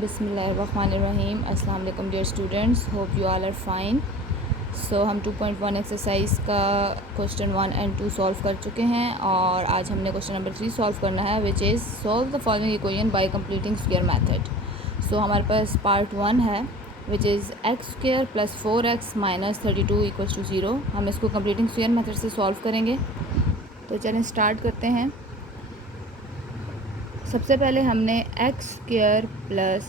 बिस्मिल्लाहिर्रहमानिर्रहीम। अस्सलाम वालेकुम dear students, hope you all are fine. So हम 2.1 एक्सरसाइज का क्वेश्चन 1 एंड 2 सॉल्व कर चुके हैं और आज हमने क्वेश्चन नंबर 3 सॉल्व करना है, which is solve the following equation by completing square method. So हमारे पास पार्ट 1 है which is x square plus 4x minus 32 equals to 0। हम इसको कंप्लीटिंग स्क्वायर मेथड से सॉल्व करेंगे। तो चलें स्टार्ट करते हैं। सबसे पहले हमने एक्स स्क्वायर प्लस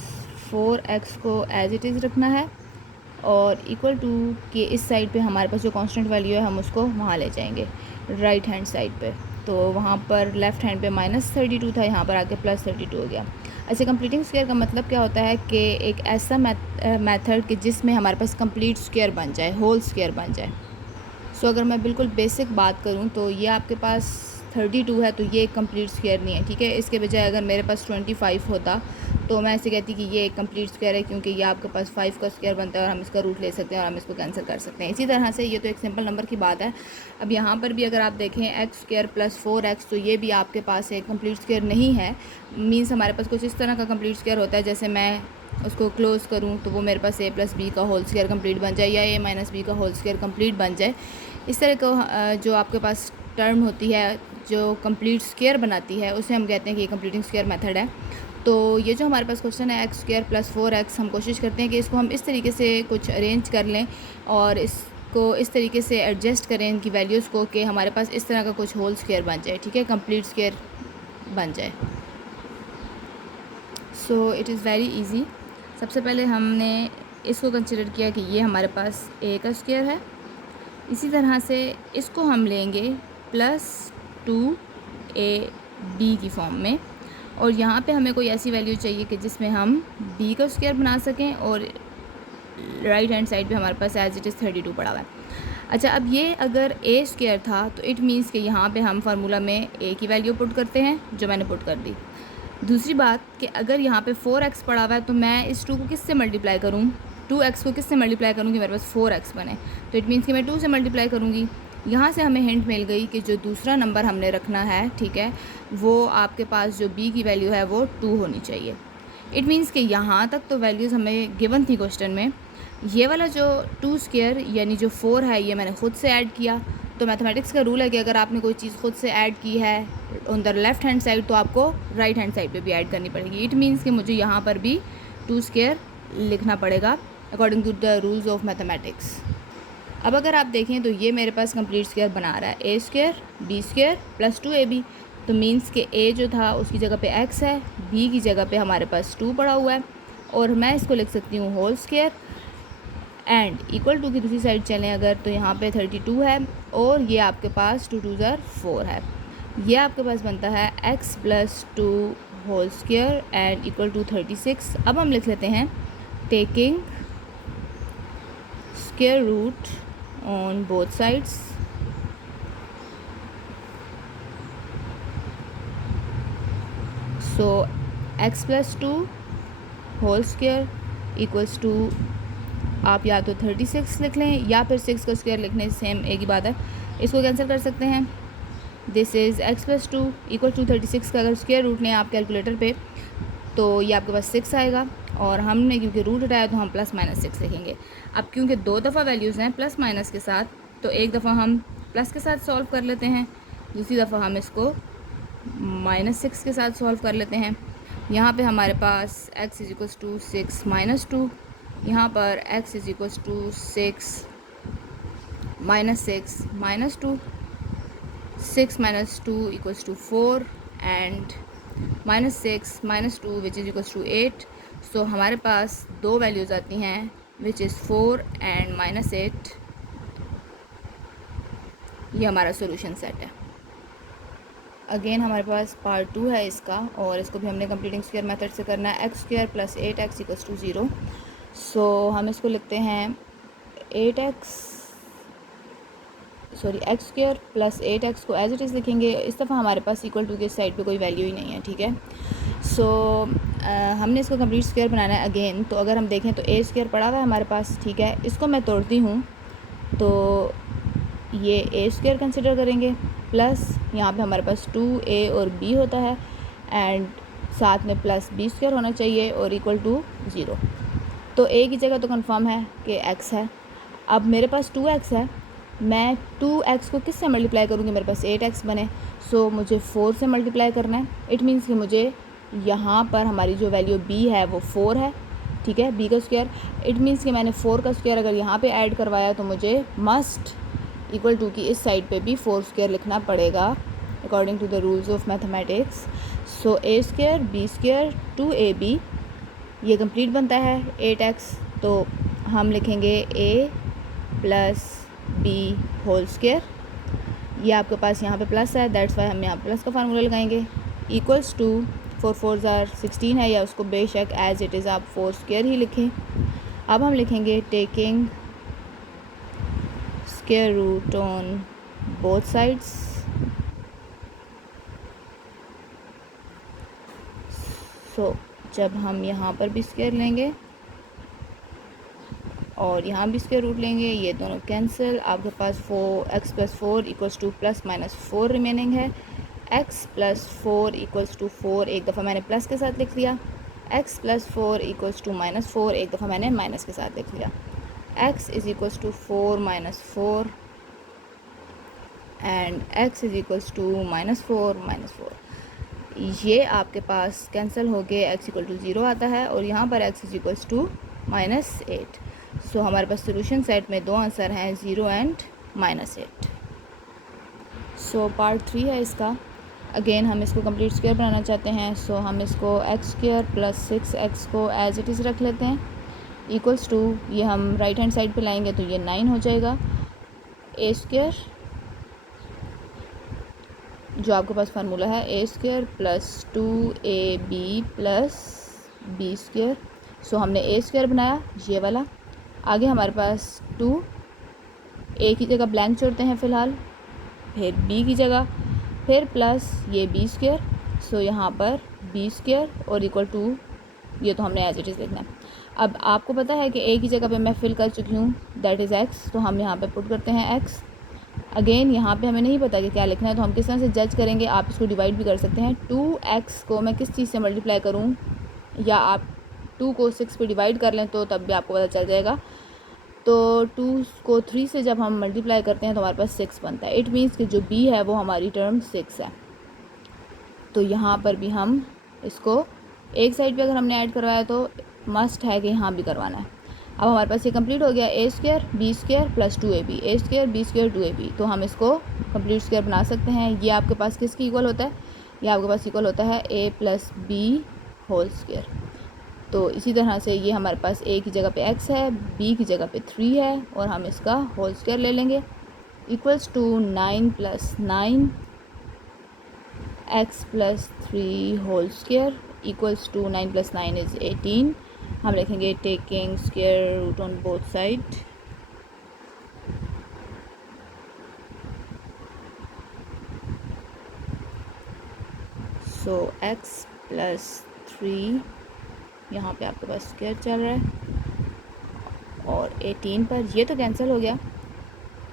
4x को एज इट इज़ रखना है और इक्वल टू के इस साइड पे हमारे पास जो कांस्टेंट वैल्यू है हम उसको वहाँ ले जाएंगे राइट हैंड साइड पे। तो वहाँ पर लेफ़्ट हैंड पे -32 था, यहाँ पर आके +32 हो गया। ऐसे कंप्लीटिंग स्क्वायर का मतलब क्या होता है कि एक ऐसा मेथड कि जिसमें हमारे पास कंप्लीट स्क्वायर बन जाए, होल स्क्वायर बन जाए। सो अगर मैं बिल्कुल बेसिक बात करूँ तो ये आपके पास 32 है तो ये एक कंप्लीट स्क्वायर नहीं है, ठीक है। इसके बजाय अगर मेरे पास 25 होता तो मैं ऐसे कहती कि ये एक कंप्लीट स्क्वायर है, क्योंकि ये आपके पास 5 का स्क्वायर बनता है और हम इसका रूट ले सकते हैं और हम इसको कैंसिल कर सकते हैं। इसी तरह से ये तो एक सिंपल नंबर की बात है। अब यहाँ पर भी अगर आप देखें एक्स स्क्वायर प्लस 4x, तो ये भी आपके पास एक कंप्लीट स्क्वायर नहीं है। मीन्स हमारे पास कुछ इस तरह का कंप्लीट स्क्वायर होता है, जैसे मैं उसको क्लोज़ करूँ तो वो मेरे पास a प्लस बी का होल स्क्वायर कंप्लीट बन जाए या a माइनस बी का होल स्क्वायर कंप्लीट बन जाए। इस तरह का जो आपके पास टर्म होती है जो कंप्लीट स्क्वायर बनाती है उसे हम कहते हैं कि ये कंप्लीटिंग स्क्वायर मेथड है। तो ये जो हमारे पास क्वेश्चन है एक्स स्क्वायर प्लस 4x, हम कोशिश करते हैं कि इसको हम इस तरीके से कुछ अरेंज कर लें और इसको इस तरीके से एडजस्ट करें इनकी वैल्यूज़ को कि हमारे पास इस तरह का कुछ होल स्क्वायर बन जाए, ठीक है, कंप्लीट स्क्वायर बन जाए। सो इट इज़ वेरी ईजी। सबसे पहले हमने इसको कंसिडर किया कि ये हमारे पास a का स्क्वायर है। इसी तरह से इसको हम लेंगे +2ab की फॉर्म में और यहाँ पे हमें कोई ऐसी वैल्यू चाहिए कि जिसमें हम b का स्क्वायर बना सकें और राइट हैंड साइड पे हमारे पास एज इट इज़ 32 पड़ा हुआ है। अच्छा, अब ये अगर a स्क्वायर था तो इट मीन्स कि यहाँ पे हम फार्मूला में a की वैल्यू पुट करते हैं, जो मैंने पुट कर दी। दूसरी बात कि अगर यहाँ पे 4x पड़ा हुआ है तो मैं इस 2 को किससे मल्टीप्लाई करूँ, 2x को किससे मल्टीप्लाई करूँ कि मेरे पास 4x बने। तो इट मीन्स कि मैं 2 से मल्टीप्लाई करूँगी। यहाँ से हमें हिंट मिल गई कि जो दूसरा नंबर हमने रखना है, ठीक है, वो आपके पास जो b की वैल्यू है वो 2 होनी चाहिए। इट मीन्स कि यहाँ तक तो वैल्यूज़ हमें गिवन थी क्वेश्चन में। ये वाला जो 2 स्क्वायर यानी जो 4 है ये मैंने ख़ुद से ऐड किया। तो मैथमेटिक्स का रूल है कि अगर आपने कोई चीज़ खुद से ऐड की है on the left hand side तो आपको राइट हैंड साइड पे भी ऐड करनी पड़ेगी। इट मीन्स कि मुझे यहाँ पर भी 2 स्क्वायर लिखना पड़ेगा according to the rules of mathematics. अब अगर आप देखें तो ये मेरे पास कंप्लीट स्क्वायर बना रहा है a square b square plus 2ab। तो मीन्स कि a जो था उसकी जगह पे x है, b की जगह पे हमारे पास 2 पड़ा हुआ है और मैं इसको लिख सकती हूँ whole square and equal to की दूसरी साइड चलें अगर तो यहाँ पे 32 है और ये आपके पास 2 2 4 है। ये आपके पास बनता है x plus 2 whole square and equal to 36। अब हम लिख लेते हैं taking square root on both sides. So x plus 2 whole square equals to, आप या तो 36 लिख लें या फिर 6 का स्क्वायर लिखने से सेम एक ही बात है, इसको कैंसिल कर सकते हैं। This is x plus 2 equal to 36 का अगर स्क्वायर रूट लें आप कैलकुलेटर पे तो ये आपके पास 6 आएगा और हमने क्योंकि रूट हटाया तो हम +-6 लिखेंगे। अब क्योंकि 2 दफ़ा वैल्यूज़ हैं प्लस माइनस के साथ, तो एक दफ़ा हम प्लस के साथ सॉल्व कर लेते हैं, दूसरी दफ़ा हम इसको -6 के साथ सॉल्व कर लेते हैं। यहाँ पे हमारे पास x is equals to 6 minus 2, यहाँ पर x is equals to 6 minus 6 minus 2, 6 minus 2 equals to 4 and -6 minus 2 which is equals to 8। So हमारे पास दो वैल्यूज़ आती हैं विच इज़ 4 एंड -8। ये हमारा सॉल्यूशन सेट है। अगेन हमारे पास पार्ट 2 है इसका और इसको भी हमने कंप्लीटिंग स्क्वायर मेथड से करना है। x square plus 8x equals to 0। So हम इसको लिखते हैं x स्क्वायर प्लस 8x को एज इट इज़ लिखेंगे। इस दफ़ा हमारे पास इक्वल टू के साइड पे कोई वैल्यू ही नहीं है, ठीक है। सो हमने इसको कंप्लीट स्क्वायर बनाना है अगेन। तो अगर हम देखें तो a स्क्वायर पड़ा हुआ है हमारे पास, ठीक है, इसको मैं तोड़ती हूँ तो ये a स्क्वायर कंसिडर करेंगे प्लस यहाँ पे हमारे पास 2a और b होता है एंड साथ में प्लस बी स्क्वायर होना चाहिए और इक्वल टू 0। तो ए की जगह तो कंफर्म है कि एक्स है। अब मेरे पास 2x है, मैं 2x को किससे मल्टीप्लाई करूँगी, मेरे पास 8x बने। सो मुझे 4 से मल्टीप्लाई करना है। इट मीन्स कि मुझे यहाँ पर हमारी जो वैल्यू b है वो 4 है, ठीक है, b का स्क्वायर। इट मीन्स कि मैंने 4 का स्क्वायर अगर यहाँ पे ऐड करवाया तो मुझे मस्ट इक्वल टू की इस साइड पे भी 4 स्क्वायर लिखना पड़ेगा according to the rules of mathematics. So a square b square 2ab ये कंप्लीट बनता है 8x। तो हम लिखेंगे a plus b whole square, ये आपके पास यहाँ पे प्लस है, दैट्स वाई हम यहाँ प्लस का फार्मूला लगाएंगे, इक्वल्स टू 4 4 16 है, या उसको बेशक एज इट इज़ आप 4 स्क्वायर ही लिखें। अब हम लिखेंगे taking square root on both sides. So जब हम यहाँ पर भी स्क्वायर लेंगे और यहाँ भी स्क्वायर रूट लेंगे, ये दोनों कैंसिल, आपके पास 4x plus 4 equals to plus minus 4 remaining है। x प्लस 4 इक्वल्स टू 4 एक दफ़ा मैंने प्लस के साथ लिख लिया, x plus 4 equals to minus 4 एक दफ़ा मैंने माइनस के साथ लिख लिया। x is equals to 4 minus 4 and x is equals to minus 4। ये आपके पास कैंसिल हो के x इक्वल टू 0 आता है और यहाँ पर x is equals to -8। So हमारे पास सोल्यूशन सेट में दो आंसर हैं, 0 एंड -8। सो पार्ट 3 है इसका। अगेन हम इसको कंप्लीट स्क्वायर बनाना चाहते हैं। सो हम इसको x स्क्वायर प्लस 6x को एज इट इज़ रख लेते हैं, इक्वल्स टू, ये हम राइट हैंड साइड पे लाएंगे तो ये 9 हो जाएगा। a स्क्वायर जो आपके पास फार्मूला है, a square plus 2ab plus b square. So हमने a स्क्वायर बनाया ये वाला। आगे हमारे पास 2 a की जगह ब्लैंक छोड़ते हैं फ़िलहाल, फिर b की जगह, फिर प्लस ये b स्क्वायर। सो यहाँ पर b स्क्वायर और इक्वल टू, ये तो हमने एज इट इज़ लिखना है। अब आपको पता है कि a की जगह पे मैं फिल कर चुकी हूँ, दैट इज़ x, तो हम यहाँ पे पुट करते हैं x। अगेन यहाँ पे हमें नहीं पता कि क्या लिखना है, तो हम किस तरह से जज करेंगे, आप इसको डिवाइड भी कर सकते हैं। 2x को मैं किस चीज़ से मल्टीप्लाई करूँ, या आप 2 को 6 पे डिवाइड कर लें तो तब भी आपको पता चल जाएगा। तो 2 को 3 से जब हम मल्टीप्लाई करते हैं तो हमारे पास 6 बनता है। इट मीन्स कि जो b है वो हमारी टर्म 6 है। तो यहाँ पर भी हम इसको एक साइड पे अगर हमने ऐड करवाया तो मस्ट है कि यहाँ भी करवाना है। अब हमारे पास ये कंप्लीट हो गया, a square b square plus 2ab, a square b square 2ab। तो हम इसको कंप्लीट स्क्वायर बना सकते हैं। ये आपके पास किसकी इक्वल होता है, ये आपके पास इक्वल होता है a plus b whole square. तो इसी तरह से ये हमारे पास a की जगह पे x है, b की जगह पे 3 है और हम इसका होल स्क्वायर ले लेंगे, equals to 9 plus 9 x plus 3 whole square equals to 9 plus 9 is 18। हम लिखेंगे taking square root on both side. So x plus 3 यहाँ पे आपके पास स्क्वायर चल रहा है और 18 पर ये तो कैंसिल हो गया,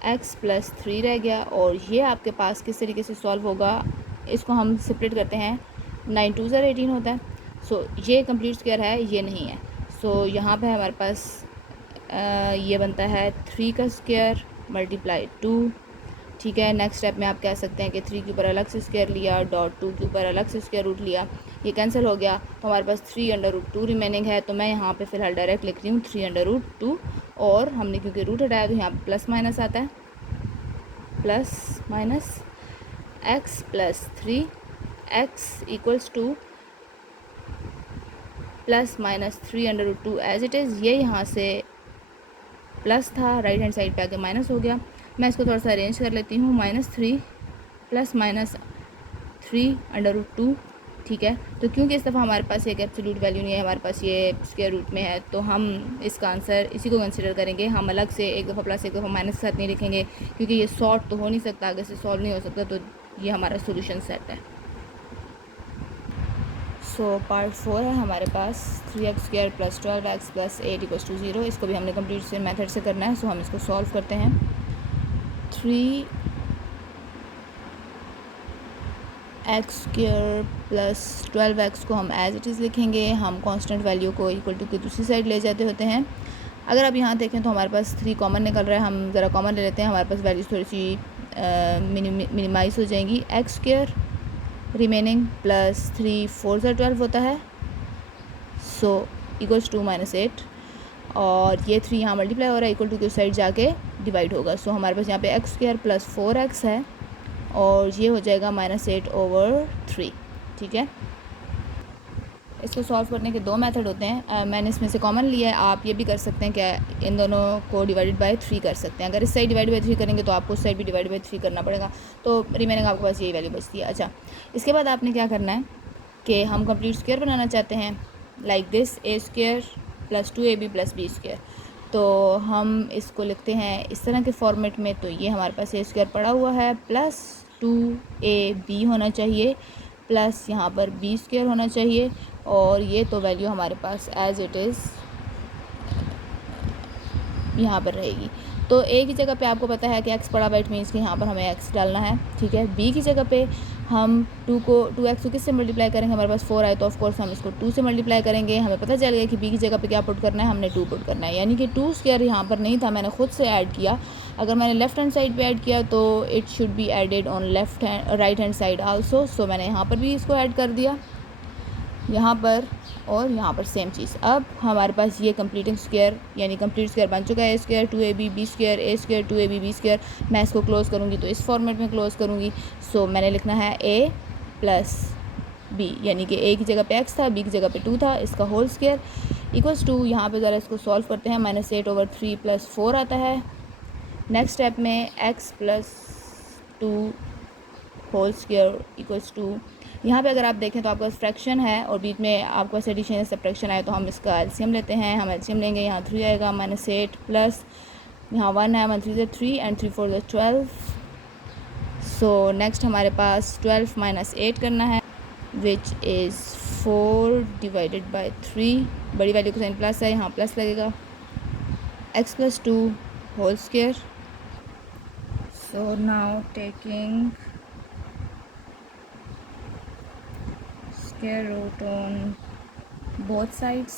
x प्लस 3 रह गया। और ये आपके पास किस तरीके से सॉल्व होगा, इसको हम सेपरेट करते हैं, 9 2 18 होता है। सो ये कंप्लीट स्क्वायर है, ये नहीं है। सो यहाँ पे हमारे पास ये बनता है 3 का स्क्वायर मल्टीप्लाई 2, ठीक है। नेक्स्ट स्टेप में आप कह सकते हैं कि 3 के ऊपर अलग से स्क्वायर लिया, डॉट 2 के ऊपर अलग से स्क्वायर रूट लिया, ये कैंसिल हो गया। तो हमारे पास 3/√2 रिमेनिंग है। तो मैं यहाँ पे फ़िलहाल डायरेक्ट लिख रही हूँ 3/√2, और हमने क्योंकि रूट हटाया तो यहाँ पे प्लस माइनस आता है, plus minus x plus 3 x equals to plus minus 3/√2 as it is. ये यहाँ से प्लस था, राइट हैंड साइड पे आके माइनस हो गया। मैं इसको थोड़ा सा अरेंज कर लेती हूँ, -3 प्लस माइनस 3/√2, ठीक है। तो क्योंकि इस दफ़ा हमारे पास एक एब्सोल्यूट वैल्यू नहीं है, हमारे पास ये स्क्वायर रूट में है, तो हम इसका आंसर इसी को कंसिडर करेंगे। हम अलग से एक दफ़ा प्लस एक दफ़ा माइनस के साथ नहीं लिखेंगे, क्योंकि ये सॉर्ट तो हो नहीं सकता, आगे से सॉल्व नहीं हो सकता। तो ये हमारा सोल्यूशन सेट है। सो पार्ट 4 है हमारे पास, 3x square plus 12x plus 8 equals to 0। इसको भी हमने कंप्लीट से मेथड से करना है। सो हम इसको सॉल्व करते हैं। 3 एक्स स्क्वायर प्लस 12x को हम एज इट इज़ लिखेंगे। हम कांस्टेंट वैल्यू को इक्वल टू की दूसरी साइड ले जाते होते हैं। अगर आप यहाँ देखें तो हमारे पास 3 कॉमन निकल रहा है, हम ज़रा कॉमन ले लेते हैं, हमारे पास वैल्यूज़ थोड़ी सी मिनिमाइज़ हो जाएंगी। एक्स स्क्वायर रिमेनिंग प्लस 3 4 ज़ा 12 होता है, सो इक्वल्स टू -8, और ये 3 यहाँ मल्टीप्लाई हो रहा है, इक्वल टू की साइड जाके डिवाइड होगा। सो हमारे पास यहाँ पे एक्स स्क्वायर प्लस 4x है और ये हो जाएगा -8/3। ठीक है, इसको सॉल्व करने के 2 मेथड होते हैं। मैंने इसमें से कॉमन लिया है, आप ये भी कर सकते हैं कि इन दोनों को डिवाइडेड बाय 3 कर सकते हैं। अगर इस साइड डिवाइड बाय 3 करेंगे तो आपको उस साइड भी डिवाइड बाय 3 करना पड़ेगा, तो रिमेनिंग आपके पास यही वैल्यू बचती है। अच्छा, इसके बाद आपने क्या करना है कि हम कंप्लीट स्क्वायर बनाना चाहते हैं like this, a square plus 2ab plus b square. तो हम इसको लिखते हैं इस तरह के फॉर्मेट में। तो ये हमारे पास ए स्क्वायर पड़ा हुआ है प्लस 2ab होना चाहिए प्लस यहाँ पर बी स्क्वायर होना चाहिए, और ये तो वैल्यू हमारे पास एज इट इज़ यहाँ पर रहेगी। तो ए की जगह पे आपको पता है कि x पड़ा हुआ, इट मीन्स कि यहाँ पर हमें x डालना है। ठीक है, बी की जगह पे हम 2x को किससे मल्टीप्लाई करेंगे, हमारे पास 4 आए तो ऑफ कोर्स हम इसको 2 से मल्टीप्लाई करेंगे। हमें पता चल गया कि b की जगह पे क्या पुट करना है, हमने 2 पुट करना है, यानी कि 2 स्क्वायर यहाँ पर नहीं था, मैंने खुद से ऐड किया। अगर मैंने लेफ्ट हैंड साइड पे ऐड किया तो it should be added on right hand side also. So मैंने यहाँ पर भी इसको ऐड कर दिया, यहाँ पर और यहाँ पर सेम चीज़। अब हमारे पास ये कंप्लीटिंग स्क्वायर यानी कंप्लीट स्क्वायर बन चुका है। ए स्क्वायर 2ab बी स्क्वायर, ए स्क्वायर 2ab बी स्क्वायर। मैं इसको क्लोज़ करूँगी तो इस फॉर्मेट में क्लोज़ करूँगी। सो मैंने लिखना है a प्लस बी, यानी कि a की जगह पे x था, b की जगह पे 2 था, इसका होल स्क्वायर इक्वल्स टू, यहाँ पे ज़रा इसको सॉल्व करते हैं, -8/3 प्लस 4 आता है। नेक्स्ट स्टेप में x plus 2 whole square equals to, यहाँ पे अगर आप देखें तो आपके पास फ्रैक्शन है और बीच में आपके पास एडिशन या सब्ट्रैक्शन आए तो हम इसका एलसीएम लेते हैं। हम एलसीएम लेंगे, यहाँ 3 आएगा, -8 प्लस यहाँ 1 है, 1 3 3 एंड 3 4 12। सो नेक्स्ट हमारे पास 12 माइनस 8 करना है, विच इज़ 4 डिवाइडेड बाई 3। बड़ी वैल्यू का साइन प्लस है, यहाँ प्लस लगेगा। x plus 2 whole square. So now taking square root on both sides,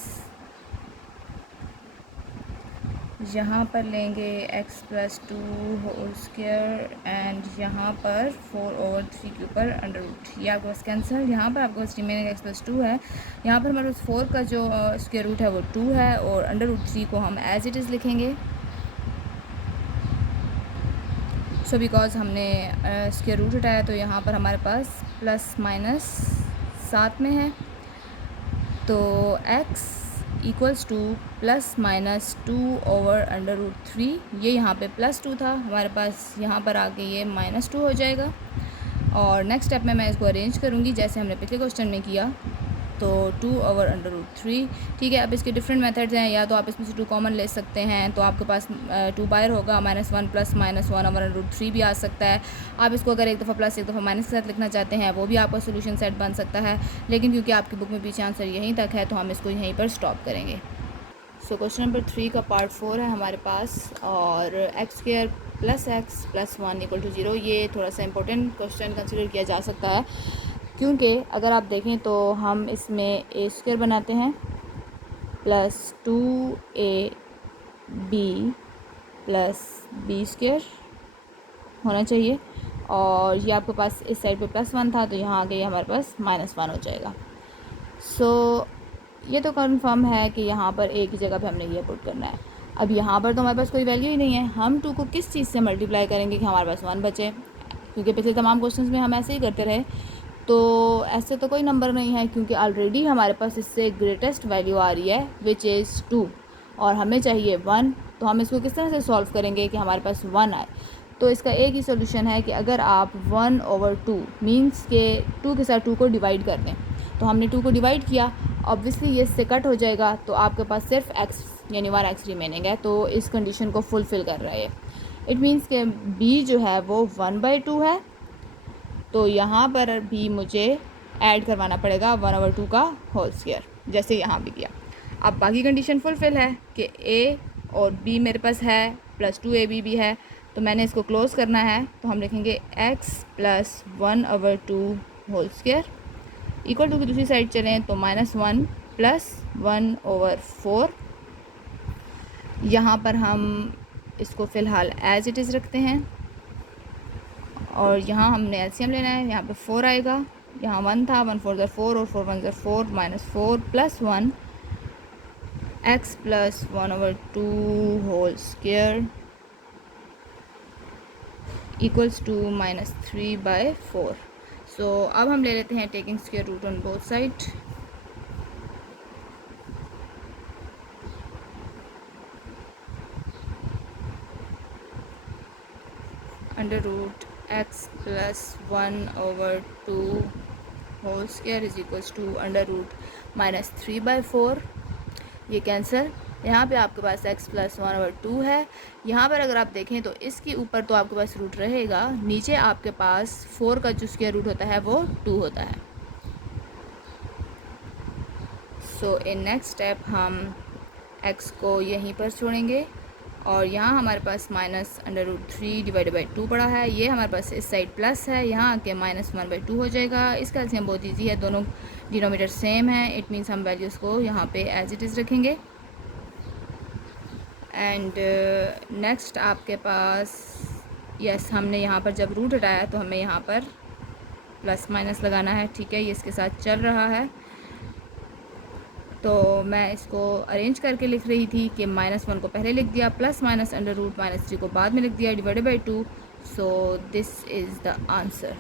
यहाँ पर लेंगे x plus 2 whole square and यहाँ पर 4/3 के ऊपर अंडर रूट, ये आपके पास कैंसिल। यहाँ पर आपके पास रिमेनिंग x प्लस 2 है, यहाँ पर हमारे पास 4 का जो स्क्वायर रूट है वो 2 है और अंडर रूट 3 को हम एज इट इज़ लिखेंगे। सो बिकॉज हमने स्क्वायर रूट हटाया तो यहाँ पर हमारे पास प्लस माइनस साथ में है, तो x equals to plus minus 2/√3। ये यहाँ पे प्लस 2 था हमारे पास, यहाँ पर आके ये -2 हो जाएगा। और नेक्स्ट स्टेप में मैं इसको अरेंज करूँगी जैसे हमने पिछले क्वेश्चन में किया, तो 2/√3। ठीक है, अब इसके डिफरेंट मेथड्स हैं, या तो आप इसमें से 2 कॉमन ले सकते हैं तो आपके पास 2 बाहर होगा, -1 प्लस -1/√3 भी आ सकता है। आप इसको अगर एक दफ़ा प्लस एक दफ़ा माइनस के साथ लिखना चाहते हैं वो भी आपका सोल्यूशन सेट बन सकता है, लेकिन क्योंकि आपकी बुक में पीछे आंसर यहीं तक है तो हम इसको यहीं पर स्टॉप करेंगे। सो क्वेश्चन नंबर 3 का पार्ट 4 है हमारे पास, और x square plus x plus 1 equal to 0। ये थोड़ा सा इंपॉर्टेंट क्वेश्चन कंसिडर किया जा सकता है, क्योंकि अगर आप देखें तो हम इसमें ए स्क्वायर बनाते हैं plus 2ab plus b square होना चाहिए, और ये आपके पास इस साइड पे +1 था तो यहाँ आगे हमारे पास -1 हो जाएगा। सो ये तो कंफर्म है कि यहाँ पर ए की जगह पे हमने ये पुट करना है। अब यहाँ पर तो हमारे पास कोई वैल्यू ही नहीं है, हम 2 को किस चीज़ से मल्टीप्लाई करेंगे कि हमारे पास 1 बचे, क्योंकि पिछले तमाम क्वेश्चंस में हम ऐसे ही करते रहे। तो ऐसे तो कोई नंबर नहीं है, क्योंकि ऑलरेडी हमारे पास इससे ग्रेटेस्ट वैल्यू आ रही है विच इज़ 2, और हमें चाहिए 1। तो हम इसको किस तरह से सॉल्व करेंगे कि हमारे पास 1 आए। तो इसका एक ही सोल्यूशन है कि अगर आप 1/2 मीन्स के 2 के साथ 2 को डिवाइड कर दें, तो हमने 2 को डिवाइड किया, ऑब्वियसली ये इससे कट हो जाएगा, तो आपके पास सिर्फ x यानी 1x रिमेनिंग है, तो इस कंडीशन को फुलफ़िल कर रहा है। इट मीन्स के b जो है वो 1/2 है, तो यहाँ पर भी मुझे ऐड करवाना पड़ेगा 1/2 का होल स्क्वायर, जैसे यहाँ भी किया। अब बाकी कंडीशन फुलफ़िल है कि a और b मेरे पास है, प्लस 2ab भी है, तो मैंने इसको क्लोज़ करना है, तो हम लिखेंगे x plus 1/2 whole square equal to की दूसरी साइड चलें तो -1 प्लस 1/4। यहाँ पर हम इसको फ़िलहाल एज इट इज़ रखते हैं और यहाँ हमने एलसीएम लेना है। यहाँ पे 4 आएगा, यहाँ 1 था, 1 4 ज़ा 4 और 4 1 ज़ा 4 -4 plus 1 x plus 1/2 whole square equals to -3/4। So अब हम ले लेते हैं taking square root on both side. Under root x plus 1/2 whole square is equals to under root -3/4। ये कैंसिल। यहाँ पे आपके पास x प्लस 1/2 है। यहाँ पर अगर आप देखें तो इसके ऊपर तो आपके पास रूट रहेगा, नीचे आपके पास 4 का जो स्क्वायर रूट होता है वो 2 होता है। सो इन नेक्स्ट स्टेप हम x को यहीं पर छोड़ेंगे और यहाँ हमारे पास -√3/2 पड़ा है। ये हमारे पास इस साइड प्लस है, यहाँ आके -1/2 हो जाएगा। इसका एलसीएम बहुत इजी है, दोनों डिनोमीटर सेम है। इट मीन्स हम वैल्यूज़ को यहाँ पे एज इट इज़ रखेंगे। एंड नेक्स्ट आपके पास हमने यहाँ पर जब रूट हटाया तो हमें यहाँ पर प्लस माइनस लगाना है। ठीक है, ये इसके साथ चल रहा है। तो मैं इसको अरेंज करके लिख रही थी कि -1 को पहले लिख दिया, प्लस माइनस √-3 को बाद में लिख दिया, divided by 2। So this is the answer.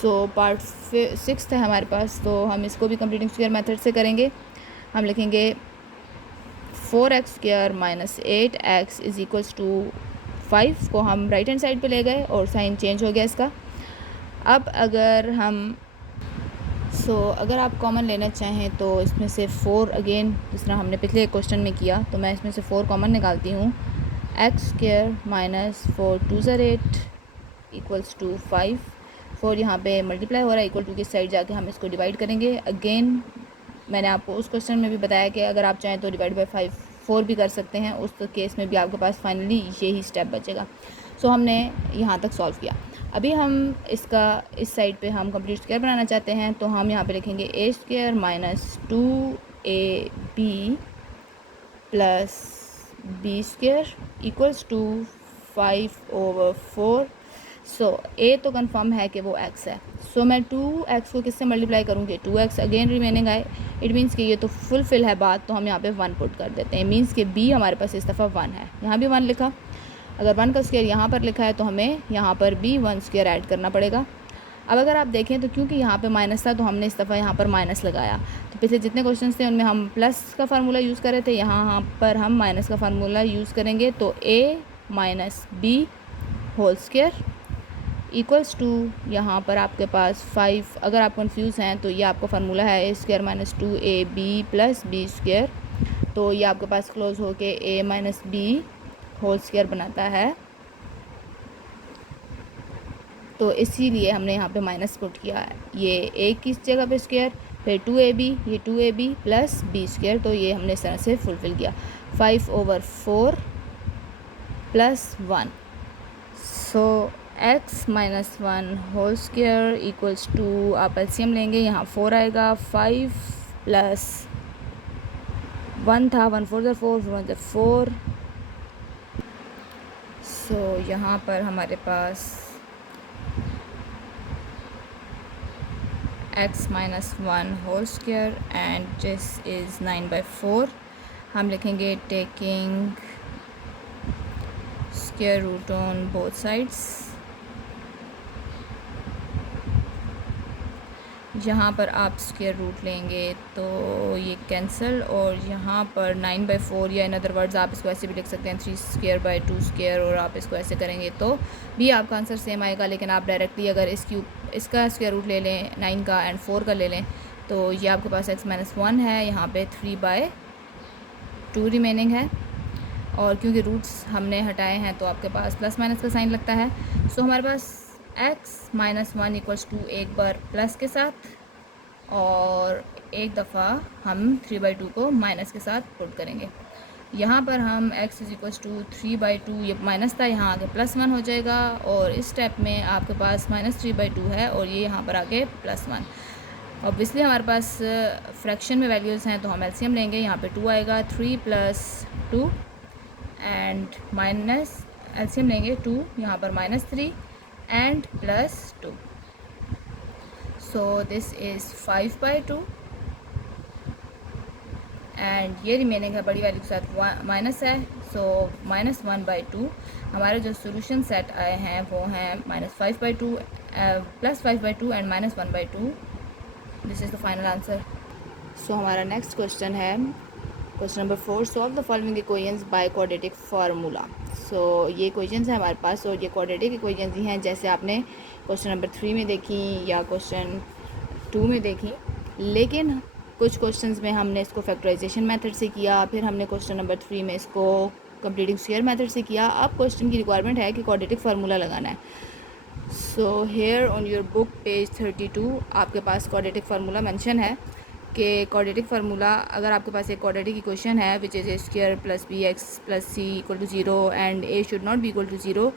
So part 6 है हमारे पास, तो हम इसको भी कंप्लीटिंग स्क्वायर मेथड से करेंगे। हम लिखेंगे 4x² - 8x is equals to 5 को हम राइट हैंड साइड पे ले गए और साइन चेंज हो गया इसका। अब अगर अगर आप कॉमन लेना चाहें तो इसमें से 4 अगेन जिस तरह हमने पिछले क्वेश्चन में किया, तो मैं इसमें से 4 कॉमन निकालती हूँ। x² - 4 2 ज़ा 8 इक्वल्स टू 5। 4 यहाँ पे मल्टीप्लाई हो रहा है, इक्वल टू की साइड जाके हम इसको डिवाइड करेंगे। अगेन मैंने आपको उस क्वेश्चन में भी बताया कि अगर आप चाहें तो डिवाइड बाई 4 भी कर सकते हैं, उस केस में भी आपके पास फाइनली यही स्टेप बचेगा। सो हमने यहाँ तक सॉल्व किया। अभी हम इसका इस साइड पे हम कंप्लीट स्क्वायर बनाना चाहते हैं, तो हम यहाँ पे लिखेंगे a² - 2ab plus b² equals to 5/4। So a तो कंफर्म है कि वो x है। सो मैं 2x को किससे मल्टीप्लाई करूँगी, 2x अगेन रिमेनिंग आए। इट मीन्स कि ये तो फुलफिल है बात, तो हम यहाँ पे 1 पुट कर देते हैं। मीन्स कि b हमारे पास इस दफ़ा 1 है, यहाँ भी 1 लिखा। अगर 1 का स्क्वायर यहाँ पर लिखा है तो हमें यहाँ पर भी 1 स्क्वायर ऐड करना पड़ेगा। अब अगर आप देखें तो क्योंकि यहाँ पे माइनस था तो हमने इस दफ़ा यहाँ पर माइनस लगाया। तो पिछले जितने क्वेश्चन थे उनमें हम प्लस का फार्मूला यूज़ कर रहे थे, यहाँ पर हम माइनस का फार्मूला यूज़ करेंगे। तो a - b whole square equals to यहाँ पर आपके पास 5। अगर आप कंफ्यूज हैं तो ये आपका फार्मूला है a² - 2ab प्लस b²। तो ये आपके पास क्लोज होके a - b होल स्क्वायर बनाता है, तो इसीलिए हमने यहाँ पे माइनस पुट किया है। ये a की जगह पे स्क्वायर, फिर 2ab, ये 2ab प्लस b²। तो ये हमने इस तरह से फुलफिल किया। 5/4 plus 1। So x - 1 whole square equals to, आप एलसीएम लेंगे, यहाँ 4 आएगा, 5 प्लस 1 था, 1 4 ज़ा 4 1 ज़ा 4। सो यहाँ पर हमारे पास x - 1 whole square and this is 9/4। हम लिखेंगे taking square root on both sides. यहाँ पर आप स्क्वायर रूट लेंगे तो ये कैंसिल, और यहाँ पर 9/4 या इन अदर वर्ड्स आप इसको ऐसे भी लिख सकते हैं 3²/2², और आप इसको ऐसे करेंगे तो भी आपका आंसर सेम आएगा। लेकिन आप डायरेक्टली अगर इसका स्क्वायर रूट ले लें 9 का एंड 4 का ले लें, तो ये आपके पास x - 1 है, यहाँ पे 3/2 रिमेनिंग है, और क्योंकि रूट्स हमने हटाए हैं तो आपके पास प्लस माइनस का साइन लगता है। सो हमारे पास x - 1 इक्वल्स टू एक बार प्लस के साथ और एक दफ़ा हम 3/2 को माइनस के साथ पुट करेंगे। यहाँ पर हम x इज इक्वल्स टू 3/2, ये माइनस था, यहाँ आगे +1 हो जाएगा, और इस स्टेप में आपके पास -3/2 है और ये यहाँ पर आगे +1। ऑब्वियसली हमारे पास फ्रैक्शन में वैल्यूज़ हैं तो हम एलसीएम लेंगे। यहाँ पे 2 आएगा, 3 + 2 एंड माइनस एलसीएम लेंगे 2, यहाँ पर -3 and +2, so this is 5/2 and ये रिमेनिंग है बड़ी वैल्यू के साथ माइनस है, सो -1/2। हमारे जो सोल्यूशन सेट आए हैं वो हैं -5/2 +5/2 and -1/2। This is the final answer. So हमारा नेक्स्ट क्वेश्चन है question number 4, solve the following equations by quadratic formula. So ये इक्वेशंस हैं हमारे पास और ये क्वाड्रेटिक इक्वेशंस ही हैं जैसे आपने क्वेश्चन नंबर 3 में देखी या क्वेश्चन 2 में देखी, लेकिन कुछ क्वेश्चंस में हमने इसको फैक्टराइजेशन मेथड से किया, फिर हमने क्वेश्चन नंबर 3 में इसको कंप्लीटिंग स्क्वायर मेथड से किया। अब क्वेश्चन की रिक्वायरमेंट है कि क्वाड्रेटिक फार्मूला लगाना है। So here on your book page 32 आपके पास क्वाड्रेटिक फार्मूला मेंशन है कि क्वाड्रेटिक फार्मूला, अगर आपके पास एक क्वाड्रेटिक इक्वेशन है which is a² + bx + c = 0 and a should not be = 0,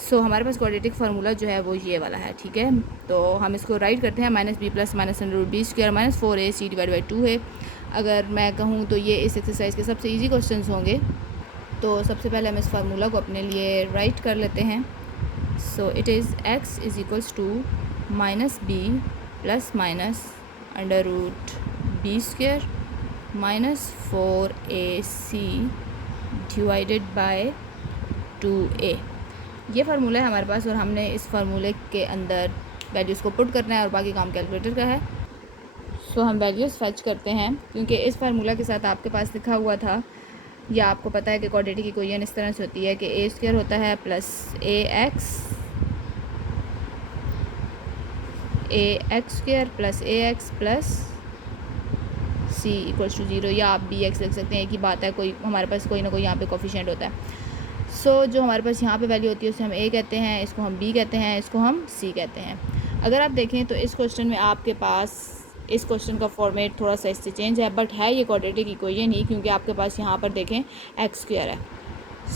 सो हमारे पास क्वाड्रेटिक फार्मूला जो है वो ये वाला है, ठीक है। तो हम इसको राइट करते हैं, -b + -√b² - 4ac / 2 है। अगर मैं कहूँ तो ये इस एक्सरसाइज के सबसे ईजी क्वेश्चन होंगे। तो सबसे पहले हम इस फार्मूला को अपने लिए राइट कर लेते हैं। So it is x is equals to -b ± √b² - 4ac divided by 2a। ये फार्मूला है हमारे पास और हमने इस फार्मूले के अंदर वैल्यूज़ को पुट करना है और बाकी काम कैलकुलेटर का है। सो हम वैल्यूज़ फैच करते हैं क्योंकि इस फार्मूला के साथ आपके पास लिखा हुआ था या आपको पता है कि क्वाड्रेटिक इक्वेशन इस तरह से होती है कि a² होता है +ax + ax + c = 0, या आप bx लिख सकते हैं, एक ही बात है, कोई हमारे पास कोई ना कोई यहाँ पे कोफिशिएंट होता है। सो जो हमारे पास यहाँ पे वैल्यू होती है उसे हम a कहते हैं, इसको हम b कहते हैं, इसको हम c कहते हैं। अगर आप देखें तो इस क्वेश्चन में आपके पास इस क्वेश्चन का फॉर्मेट थोड़ा सा इससे चेंज है, बट है ये क्वाड्रेटिक इक्वेशन ही, क्योंकि आपके पास यहाँ पर देखें x² है।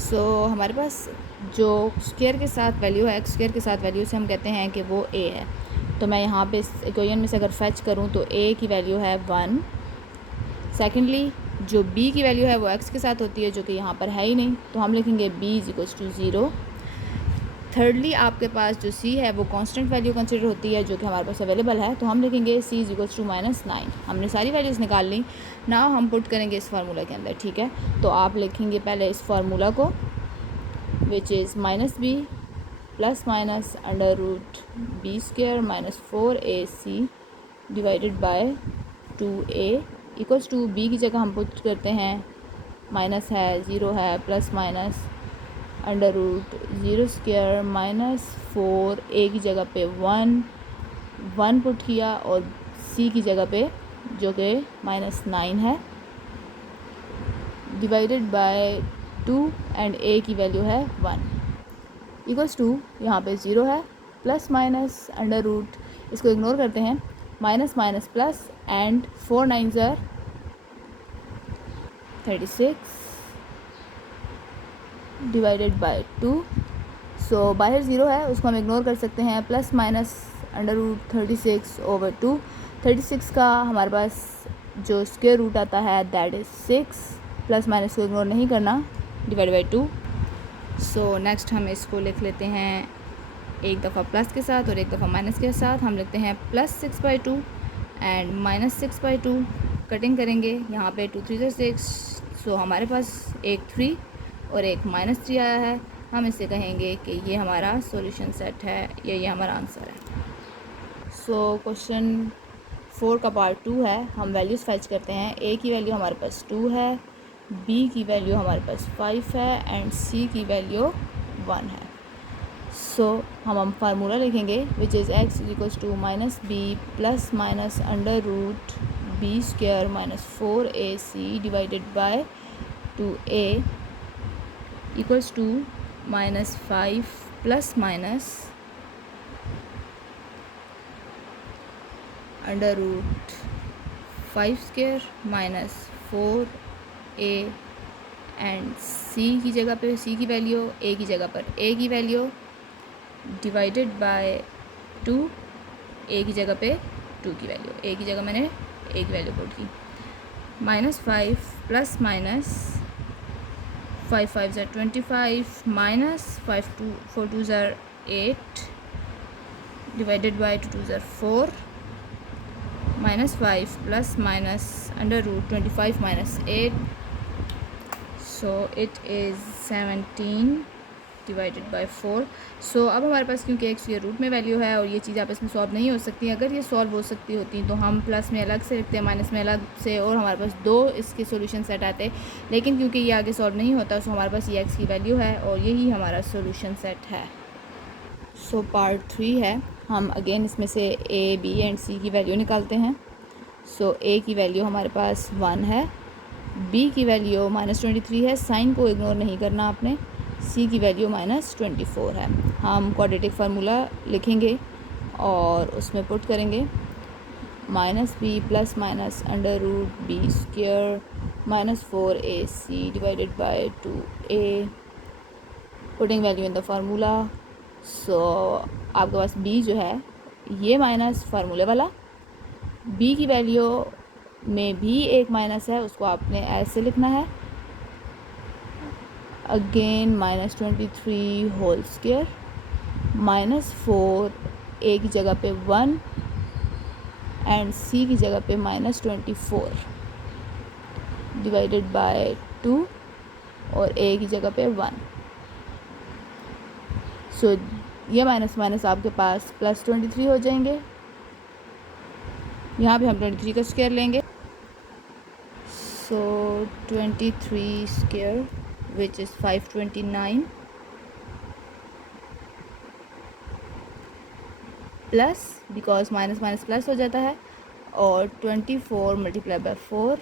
सो हमारे पास जो स्क्वायर के साथ वैल्यू है, x² के साथ वैल्यू से हम कहते हैं कि वो a है। तो मैं यहाँ पे इस इक्वेशन में से अगर फैच करूँ तो a की वैल्यू है 1। सेकेंडली जो b की वैल्यू है वो x के साथ होती है, जो कि यहाँ पर है ही नहीं, तो हम लिखेंगे b = 0। थर्डली आपके पास जो c है वो कांस्टेंट वैल्यू कंसिडर होती है जो कि हमारे पास अवेलेबल है, तो हम लिखेंगे c = -9। हमने सारी वैल्यूज़ निकाल ली, नाउ हम पुट करेंगे इस फार्मूला के अंदर, ठीक है। तो आप लिखेंगे पहले इस फार्मूला को which is -b ± √b² - 4ac divided by 2a equals to b की जगह हम पुट करते हैं माइनस है, 0 है, +- √0² - 4a की जगह पे 1 पुट किया और c की जगह पे जो कि -9 है डिवाइडेड बाय 2 एंड a की वैल्यू है 1 इक्वल्स टू यहाँ पे 0 है, +- इसको इग्नोर करते हैं, -- and 4 9s are 36 divided by 2। सो बाहर 0 है, उसको हम इग्नोर कर सकते हैं, ±√36/2। 36 का हमारे पास जो स्क्वायर रूट आता है दैट इज़ 6, +- को इग्नोर नहीं करना, डिवाइड बाय 2। सो नेक्स्ट हम इसको लिख लेते हैं एक दफ़ा प्लस के साथ और एक दफ़ा माइनस के साथ। हम लिखते हैं +6/2 एंड -6/2, कटिंग करेंगे, यहाँ पे 2 3 6, सो हमारे पास एक 3 और एक -3 आया है। हम इसे कहेंगे कि ये हमारा सॉल्यूशन सेट है या ये हमारा आंसर है। सो क्वेश्चन 4 का पार्ट 2 है, हम वैल्यूज़ फैच करते हैं। a की वैल्यू हमारे पास 2 है, b की वैल्यू हमारे पास 5 है एंड c की वैल्यू 1 है। सो हम फार्मूला लिखेंगे which is x = -b ± √b² - 4ac divided by 2a equals to -5 ± √5² - 4a and C की जगह पे सी की वैल्यू, ए की जगह पर ए की वैल्यू डिवाइडेड बाय 2, ए की जगह पे 2 की वैल्यू, ए की जगह मैंने ए की वैल्यू पुट की, -5 प्लस माइनस 5 5 ज़ा 25 माइनस 5 2 4 2 ज़ा 8 डिवाइडेड बाय 2 2 ज़ा 4 -5 plus minus √25 minus 8, so it is 17 divided by 4। सो अब हमारे पास क्योंकि एक्स ये रूट में वैल्यू है और ये चीज़ आपस में सॉल्व नहीं हो सकती, अगर ये सॉल्व हो सकती होती तो हम प्लस में अलग से रखते हैं, माइनस में अलग से, और हमारे पास 2 इसके सॉल्यूशन सेट आते, लेकिन क्योंकि ये आगे सॉल्व नहीं होता सो हमारे पास ये एक्स की वैल्यू है और यही हमारा सॉल्यूशन सेट है। सो पार्ट 3 है, हम अगेन इसमें से ए बी एंड सी की वैल्यू निकालते हैं। सो ए की वैल्यू हमारे पास 1 है, बी की वैल्यू -23 है, साइन को इग्नोर नहीं करना आपने, सी की वैल्यू -24 है। हम क्वाड्रेटिक फार्मूला लिखेंगे और उसमें पुट करेंगे -b plus minus √b² -4ac divided by 2a, putting value in the formula. So आपके पास b जो है ये माइनस फार्मूले वाला, b की वैल्यू में भी एक माइनस है, उसको आपने ऐसे लिखना है, अगेन -23 होल स्क्वायर -4 ए की जगह पे 1 एंड सी की जगह पे -24 डिवाइडेड बाय 2 और ए की जगह पे 1। सो ये माइनस माइनस आपके पास +23 हो जाएंगे, यहाँ पे हम 23 का स्क्वायर लेंगे, so 23 square which is 529 plus, because minus minus plus हो जाता है, और 24 multiply by 4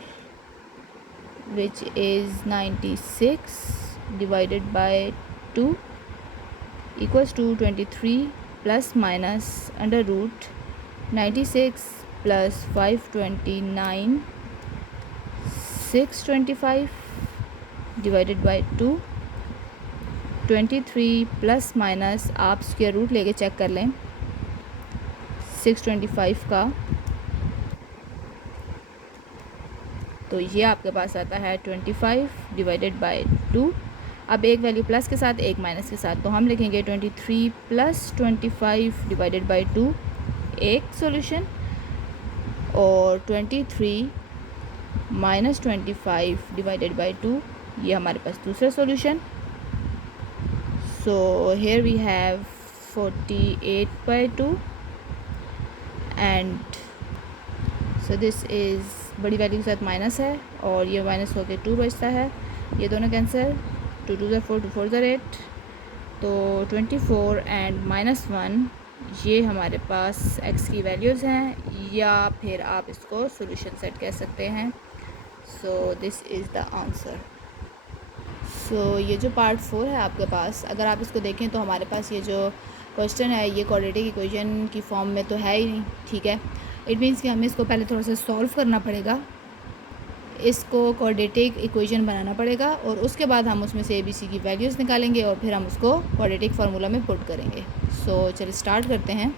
which is 96 divided by 2 equals to 23 plus minus √96 plus 529 625 divided by 2, 23 plus minus आप स्क्वायर रूट लेके चेक कर लें 625 का, तो ये आपके पास आता है 25 डिवाइडेड बाय 2। अब एक वैल्यू प्लस के साथ एक माइनस के साथ, तो हम लिखेंगे 23 प्लस 25 डिवाइडेड बाय 2 एक सॉल्यूशन, और 23 माइनस 25 डिवाइडेड बाय 2 ये हमारे पास दूसरा solution. So here we have 48/2 and so this is बड़ी वैल्यू के साथ माइनस है और ये माइनस होकर 2 बचता है, ये दोनों कैंसिल, 2 2 ज़ा 4 2 4 ज़ा 8, तो 24 एंड -1 ये हमारे पास x की वैल्यूज़ हैं, या फिर आप इसको सॉल्यूशन सेट कह सकते हैं। So this is the answer. So ये जो पार्ट 4 है आपके पास, अगर आप इसको देखें तो हमारे पास ये जो क्वेश्चन है ये क्वाड्रेटिक इक्वेशन की फॉर्म में तो है ही नहीं, ठीक है। इट मीन्स कि हमें इसको पहले थोड़ा सा सॉल्व करना पड़ेगा, इसको क्वाड्रेटिक इक्वेशन बनाना पड़ेगा, और उसके बाद हम उसमें से ABC की वैल्यूज़ निकालेंगे और फिर हम उसको क्वाड्रेटिक फार्मूला में पुट करेंगे। सो चलिए स्टार्ट करते हैं।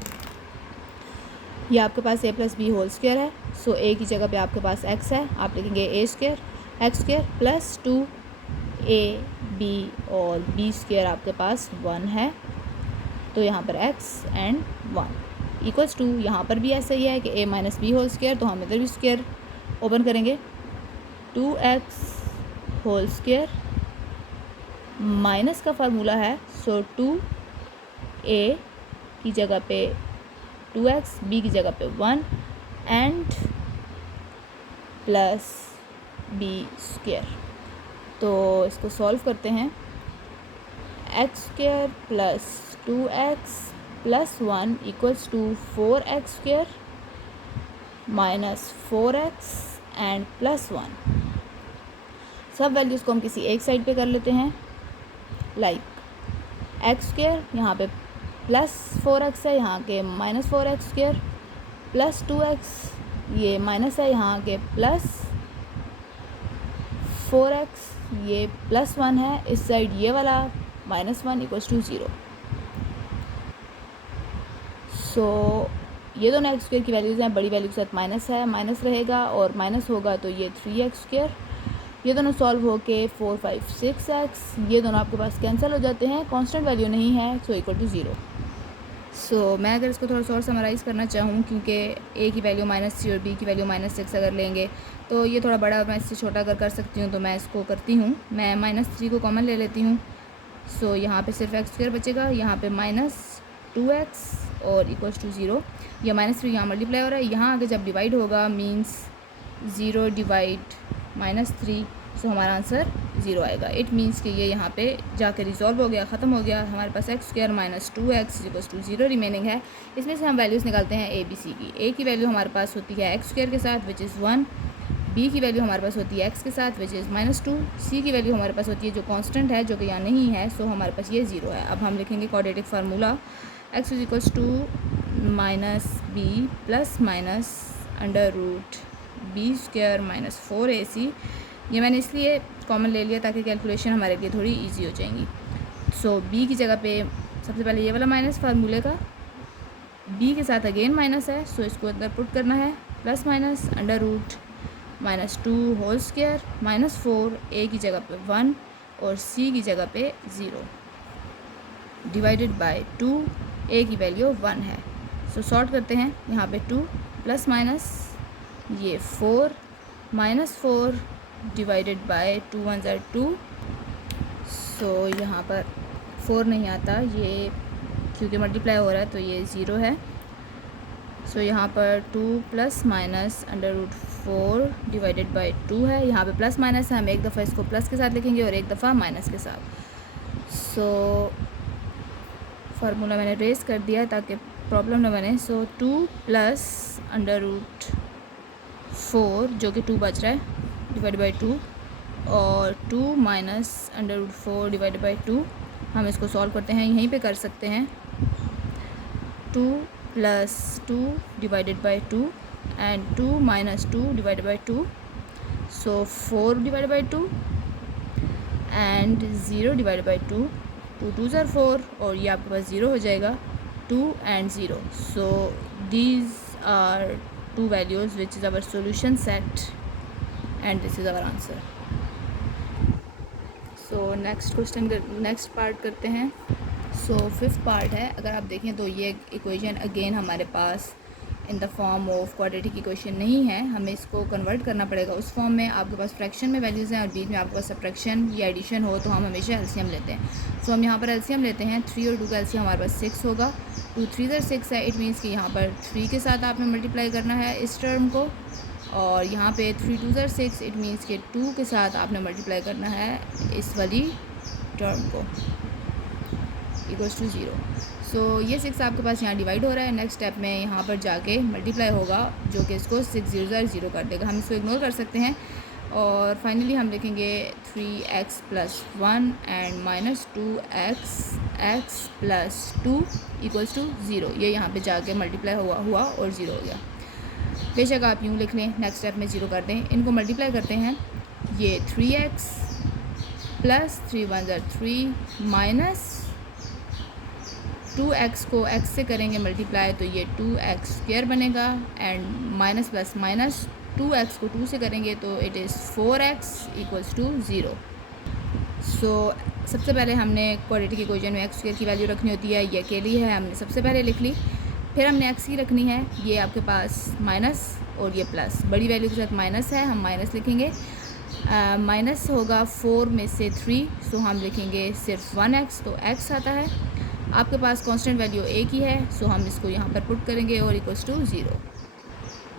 ये आपके पास a + b होल स्क्वायर है, सो a की जगह पे आपके पास x है, आप लिखेंगे a² x² प्लस 2ab और b² आपके पास 1 है, तो यहाँ पर x एंड 1 इक्वल्स टू, यहाँ पर भी ऐसा ही है कि a - b होल स्क्वायर, तो हम इधर भी स्क्वायर ओपन करेंगे, 2x होल स्क्वायर माइनस का फार्मूला है, सो 2a की जगह पे 2x, b की जगह पे 1 एंड प्लस b²। तो इसको सॉल्व करते हैं, x² plus 2x plus 1 equals to 4x² minus 4x and plus 1। सब वैल्यूज़ को हम किसी एक साइड पे कर लेते हैं, लाइक x² यहाँ पे प्लस 4x है, यहाँ के -4x² प्लस 2x, ये माइनस है, यहाँ के प्लस 4x ये +1 है, इस साइड ये वाला -1 इक्वल्स टू 0। सो ये दोनों एक्स स्क्वायर की वैल्यूज़ हैं, बड़ी वैल्यू के साथ माइनस है, माइनस रहेगा और माइनस होगा तो ये 3x²। ये दोनों सॉल्व होके 4, 5, 6x, ये दोनों आपके पास कैंसिल हो जाते हैं, कांस्टेंट वैल्यू नहीं है, सो इक्वल टू 0। सो मैं अगर इसको थोड़ा सा और समराइज़ करना चाहूँ, क्योंकि ए की वैल्यू -3 और बी की वैल्यू -6 अगर लेंगे तो ये थोड़ा बड़ा, मैं इससे छोटा अगर कर सकती हूँ तो मैं इसको करती हूँ, मैं -3 को कॉमन ले लेती हूँ। सो यहाँ पे सिर्फ x² बचेगा, यहाँ पे -2x और इक्वल्स टू 0। यह -3 यहाँ मल्टीप्लाई हो रहा है, यहाँ आगे जब डिवाइड होगा मीन्स 0 डिवाइड -3, सो हमारा आंसर 0 आएगा। इट मीन्स कि ये यहाँ पे जाके रिजॉल्व हो गया, ख़त्म हो गया। हमारे पास x² -2x equals to 0 remaining है। इसमें से हम वैल्यूज़ निकालते हैं ए बी सी की। ए की वैल्यू हमारे पास होती है x² के साथ विच इज़ 1, बी की वैल्यू हमारे पास होती है x के साथ विच इज़ -2, सी की वैल्यू हमारे पास होती है जो कांस्टेंट है, जो कि यहाँ नहीं है, सो हमारे पास ये 0 है। अब हम लिखेंगे quadratic formula, x is equals to -b plus minus √b² -4ac। ये मैंने इसलिए कॉमन ले लिया ताकि कैलकुलेशन हमारे लिए थोड़ी ईजी हो जाएंगी। सो b की जगह पे सबसे पहले ये वाला माइनस फार्मूले का, b के साथ अगेन माइनस है, सो इसको अंदर पुट करना है, plus minus √2 whole square -4, a की जगह पे 1 और c की जगह पे 0 डिवाइडेड बाय 2, a की वैल्यू 1 है। सो सॉर्ट करते हैं, यहाँ पे 2 प्लस माइनस ये 4 -4 डिवाइडेड बाय 2 1 ज़ा 2। सो यहाँ पर 4 नहीं आता, ये क्योंकि मल्टीप्लाई हो रहा है तो ये 0 है। सो यहाँ पर 2 प्लस माइनस √4 डिवाइडेड बाय 2 है। यहाँ पे प्लस माइनस है, हम एक दफ़ा इसको प्लस के साथ लिखेंगे और एक दफ़ा माइनस के साथ। सो फार्मूला मैंने रेस कर दिया ताकि प्रॉब्लम ना बने। सो 2 प्लस √4 जो कि 2 बच रहा है डिवाइड बाई 2 और 2 माइनस √4 डिवाइड बाई 2। हम इसको सॉल्व करते हैं, यहीं पे कर सकते हैं। 2 plus 2 divided by 2 and 2 minus 2 divided by 2, so 4 divided by 2 and 0 divided by 2, 2 2 ज़ार 4 और ये आपके पास 0 हो जाएगा, 2 and 0। So these are 2 values which is our solution set and this is our answer. So next question, next part करते हैं। So fifth part है, अगर आप देखें तो ये इक्वेशन अगेन हमारे पास in the form of quadratic equation नहीं है, हमें इसको कन्वर्ट करना पड़ेगा उस फॉर्म में। आपके पास फ्रैक्शन में वैल्यूज़ हैं और बीच में आपके पास सब्ट्रैक्शन या एडिशन हो तो हम हमेशा एलसीएम लेते हैं। सो हम यहाँ पर एलसीएम लेते हैं, 3 और 2 का एलसीएम हमारे पास 6 होगा। 2 3 ज़ार 6 है, इट मीन्स कि यहाँ पर 3 के साथ आपने मल्टीप्लाई करना है इस टर्म को, और यहाँ पे 3 2 ज़ार 6, इट मीन्स कि 2 के साथ आपने मल्टीप्लाई करना है इस वाली टर्म को, इक्वल्स टू 0। सो ये 6 आपके पास यहाँ डिवाइड हो रहा है, नेक्स्ट स्टेप में यहाँ पर जाके मल्टीप्लाई होगा जो कि इसको 6 0 ज़ार 0 कर देगा। हम इसको इग्नोर कर सकते हैं और फाइनली हम लिखेंगे 3x plus 1 and -2x plus 2 equals to 0। ये यहाँ पे जाके मल्टीप्लाई हुआ और 0 हो गया। बेशक आप यूँ लिख लें, नेक्स्ट स्टेप में 0 कर दें, इनको मल्टीप्लाई करते हैं। ये 3x प्लस 3 1 ज़ार 3 माइनस 2x को x से करेंगे मल्टीप्लाई तो ये 2x² बनेगा and minus plus minus 2x को 2 से करेंगे तो it is 4x equals to 0। So सबसे पहले हमने क्वाड्रेटिक इक्वेशन में x² की वैल्यू रखनी होती है, ये अकेली है, हमने सबसे पहले लिख ली। फिर हमने x की रखनी है, ये आपके पास माइनस और ये प्लस, बड़ी वैल्यू के साथ माइनस है, हम माइनस लिखेंगे। माइनस होगा 4 में से 3, सो हम लिखेंगे सिर्फ 1x, तो x आता है। आपके पास कांस्टेंट वैल्यू a की है, सो हम इसको यहाँ पर पुट करेंगे और इक्वल्स टू 0।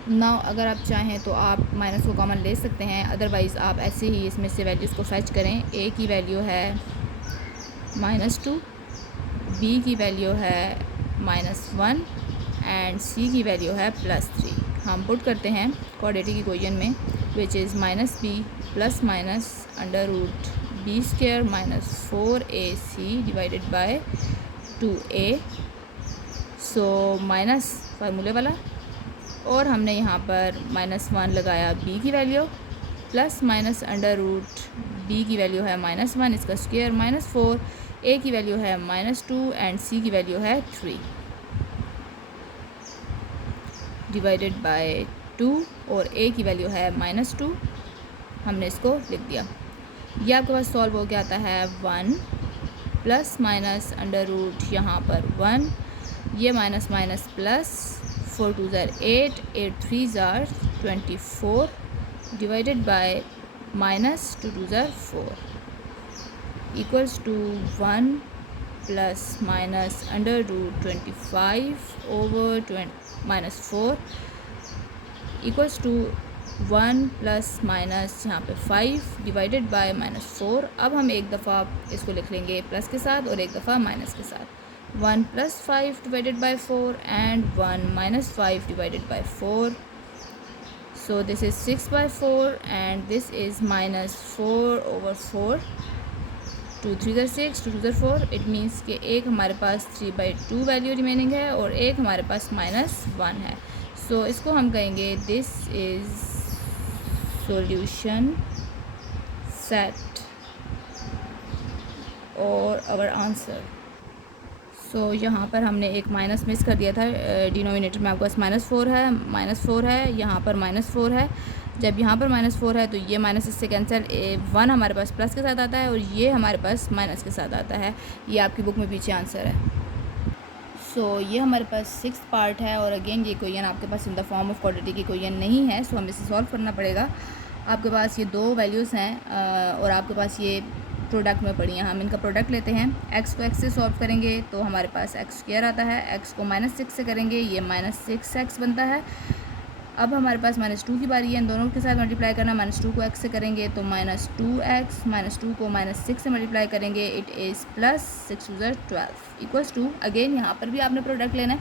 नाउ अगर आप चाहें तो आप माइनस को कॉमन ले सकते हैं, अदरवाइज़ आप ऐसे ही इसमें से वैल्यूज़ को फैच करें। a की वैल्यू है -2, b की वैल्यू है -1 एंड c की वैल्यू है +3। हम पुट करते हैं क्वाड्रेटिक इक्वेशन में which is -b plus minus √b² -4ac divided by 2a। So minus फार्मूले वाला, और हमने यहाँ पर -1 लगाया b की value plus minus under root b की वैल्यू है -1, इसका स्क्वायर -4, ए की वैल्यू है -2 एंड सी की वैल्यू है 3 डिवाइडेड बाय 2 और ए की वैल्यू है -2। हमने इसको लिख दिया। ये आपके पास सॉल्व हो गया आता है 1 प्लस माइनस अंडर रूट यहाँ पर 1, ये माइनस माइनस प्लस, 4 2 ज़ार 8, 8 3 ज़ार 24 डिवाइडेड बाय माइनस 2 2 ज़ार 4 equals to 1 plus minus under root 25 over -4 equals to 1 plus minus यहाँ पे 5 डिवाइडेड बाय -4। अब हम एक दफ़ा इसको लिख लेंगे प्लस के साथ और एक दफ़ा माइनस के साथ। 1 plus 5 divided by 4 and 1 minus 5 divided by 4। So this is 6 by 4 and this is -4 over 4। 2 3 ज़ार 6, 2 2 ज़ार 4। इट मीन्स कि एक हमारे पास 3/2 वैल्यू रिमेनिंग है और एक हमारे पास -1 है। सो इसको हम कहेंगे दिस इज़ सॉल्यूशन सेट और आवर आंसर। सो यहाँ पर हमने एक माइनस मिस कर दिया था, डिनोमिनेटर में आपके पास -4 है, यहाँ पर -4 है। जब यहाँ पर -4 है तो ये माइनस इससे कैंसिल, 1 हमारे पास प्लस के साथ आता है और ये हमारे पास माइनस के साथ आता है। ये आपकी बुक में पीछे आंसर है। सो ये हमारे पास 6th पार्ट है और अगेन ये क्वेश्चन आपके पास in the form of quadratic की क्वेश्चन नहीं है। सो हमें इसे सॉल्व करना पड़ेगा। आपके पास ये दो वैल्यूज़ हैं और आपके पास ये प्रोडक्ट में पड़ी हैं। हम इनका प्रोडक्ट लेते हैं। x को x से सॉल्व करेंगे तो हमारे पास x² आता है। x को -6 से करेंगे, ये -6x बनता है। अब हमारे पास -2 की बारी है, इन दोनों के साथ मल्टीप्लाई करना। -2 को x से करेंगे तो -2x, -2 को -6 से मल्टीप्लाई करेंगे, इट इज़ प्लस 6 2 ज़ार 12 इक्वल्स टू, अगेन यहाँ पर भी आपने प्रोडक्ट लेना है।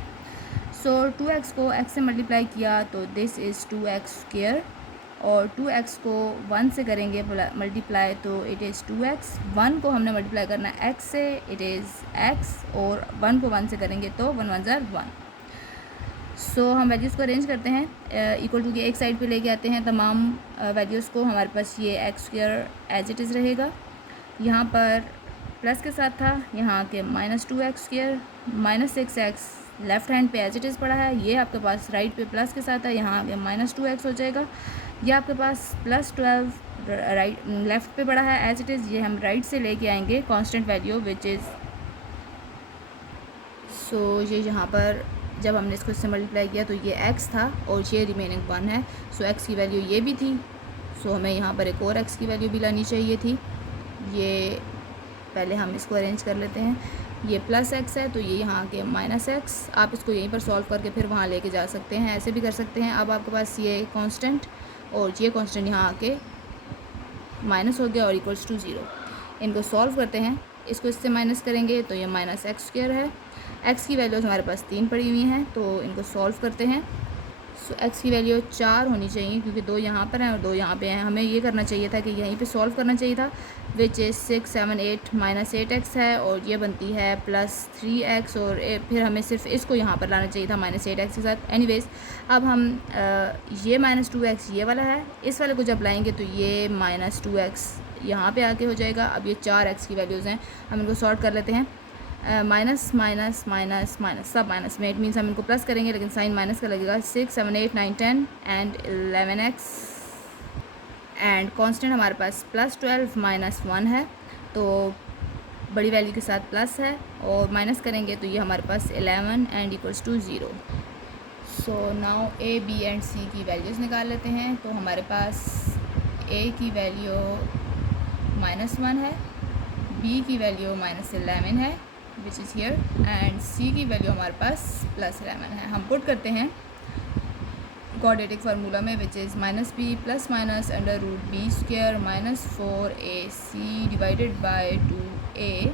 सो 2x को x से मल्टीप्लाई किया तो दिस इज़ 2x² और 2x को 1 से करेंगे मल्टीप्लाई तो इट इज़ 2x। 1 को हमने मल्टीप्लाई करना है x से, इट इज़ x और 1 को 1 से करेंगे तो 1 1 ज़ार 1। सो हम वैल्यूज़ को अरेंज करते हैं, इक्वल टू की एक साइड पे लेके आते हैं तमाम वैल्यूज़ को। हमारे पास ये x² एज इट इज़ रहेगा, यहाँ पर प्लस के साथ था, यहाँ के -2x², -6x लेफ़्ट हैंड पे एज इट इज़ पड़ा है। ये आपके पास राइट पे प्लस के साथ है, यहाँ पे -2x हो जाएगा। ये आपके पास +12 राइट लेफ़्ट पे पड़ा है एज इट इज़, ये हम राइट से लेके आएंगे कांस्टेंट वैल्यू विच इज़। सो ये यहाँ पर जब हमने इसको इससे मल्टीप्लाई किया तो ये x था और ये रिमेनिंग 1 है। सो x की वैल्यू ये भी थी। सो हमें यहाँ पर एक और x की वैल्यू भी लानी चाहिए थी। ये पहले हम इसको अरेंज कर लेते हैं। ये +x है तो ये यहाँ के -x। आप इसको यहीं पर सॉल्व करके फिर वहाँ लेके जा सकते हैं, ऐसे भी कर सकते हैं। अब आपके पास ये कांस्टेंट और ये कांस्टेंट यहाँ आके माइनस हो गया और इक्वल्स टू 0। इनको सॉल्व करते हैं, इसको इससे माइनस करेंगे तो ये -x² है। x की वैल्यूज़ हमारे पास 3 पड़ी हुई हैं तो इनको सॉल्व करते हैं। सो x की वैल्यू 4 होनी चाहिए क्योंकि 2 यहाँ पर हैं और 2 यहाँ पे हैं। हमें ये करना चाहिए था कि यहीं पे सॉल्व करना चाहिए था, विच इज़ 6 7 8 -8x है और ये बनती है +3x और फिर हमें सिर्फ इसको यहाँ पर लाना चाहिए था -8x के साथ। एनीवेज़ अब हम ये -2x ये वाला है, इस वाले को जब लाएंगे तो ये -2x यहाँ पे आके हो जाएगा। अब ये 4x की वैल्यूज़ हैं, हम इनको सॉर्ट कर लेते हैं। माइनस माइनस माइनस माइनस सब माइनस में, इट मीन्स हम इनको प्लस करेंगे लेकिन साइन माइनस का लगेगा। 6 7 8 9 10 एंड 11x एंड कांस्टेंट हमारे पास +12 -1 है तो बड़ी वैल्यू के साथ प्लस है और माइनस करेंगे तो ये हमारे पास 11 and equals to 0। So now a b and c की वैल्यूज़ निकाल लेते हैं। तो हमारे पास a की वैल्यू -1 है, b की वैल्यू -11 है which is here and c की वैल्यू हमारे पास +11 है। हम पुट करते हैं क्वाड्रेटिक फार्मूला में which is -b + √b² -4ac divided by 2a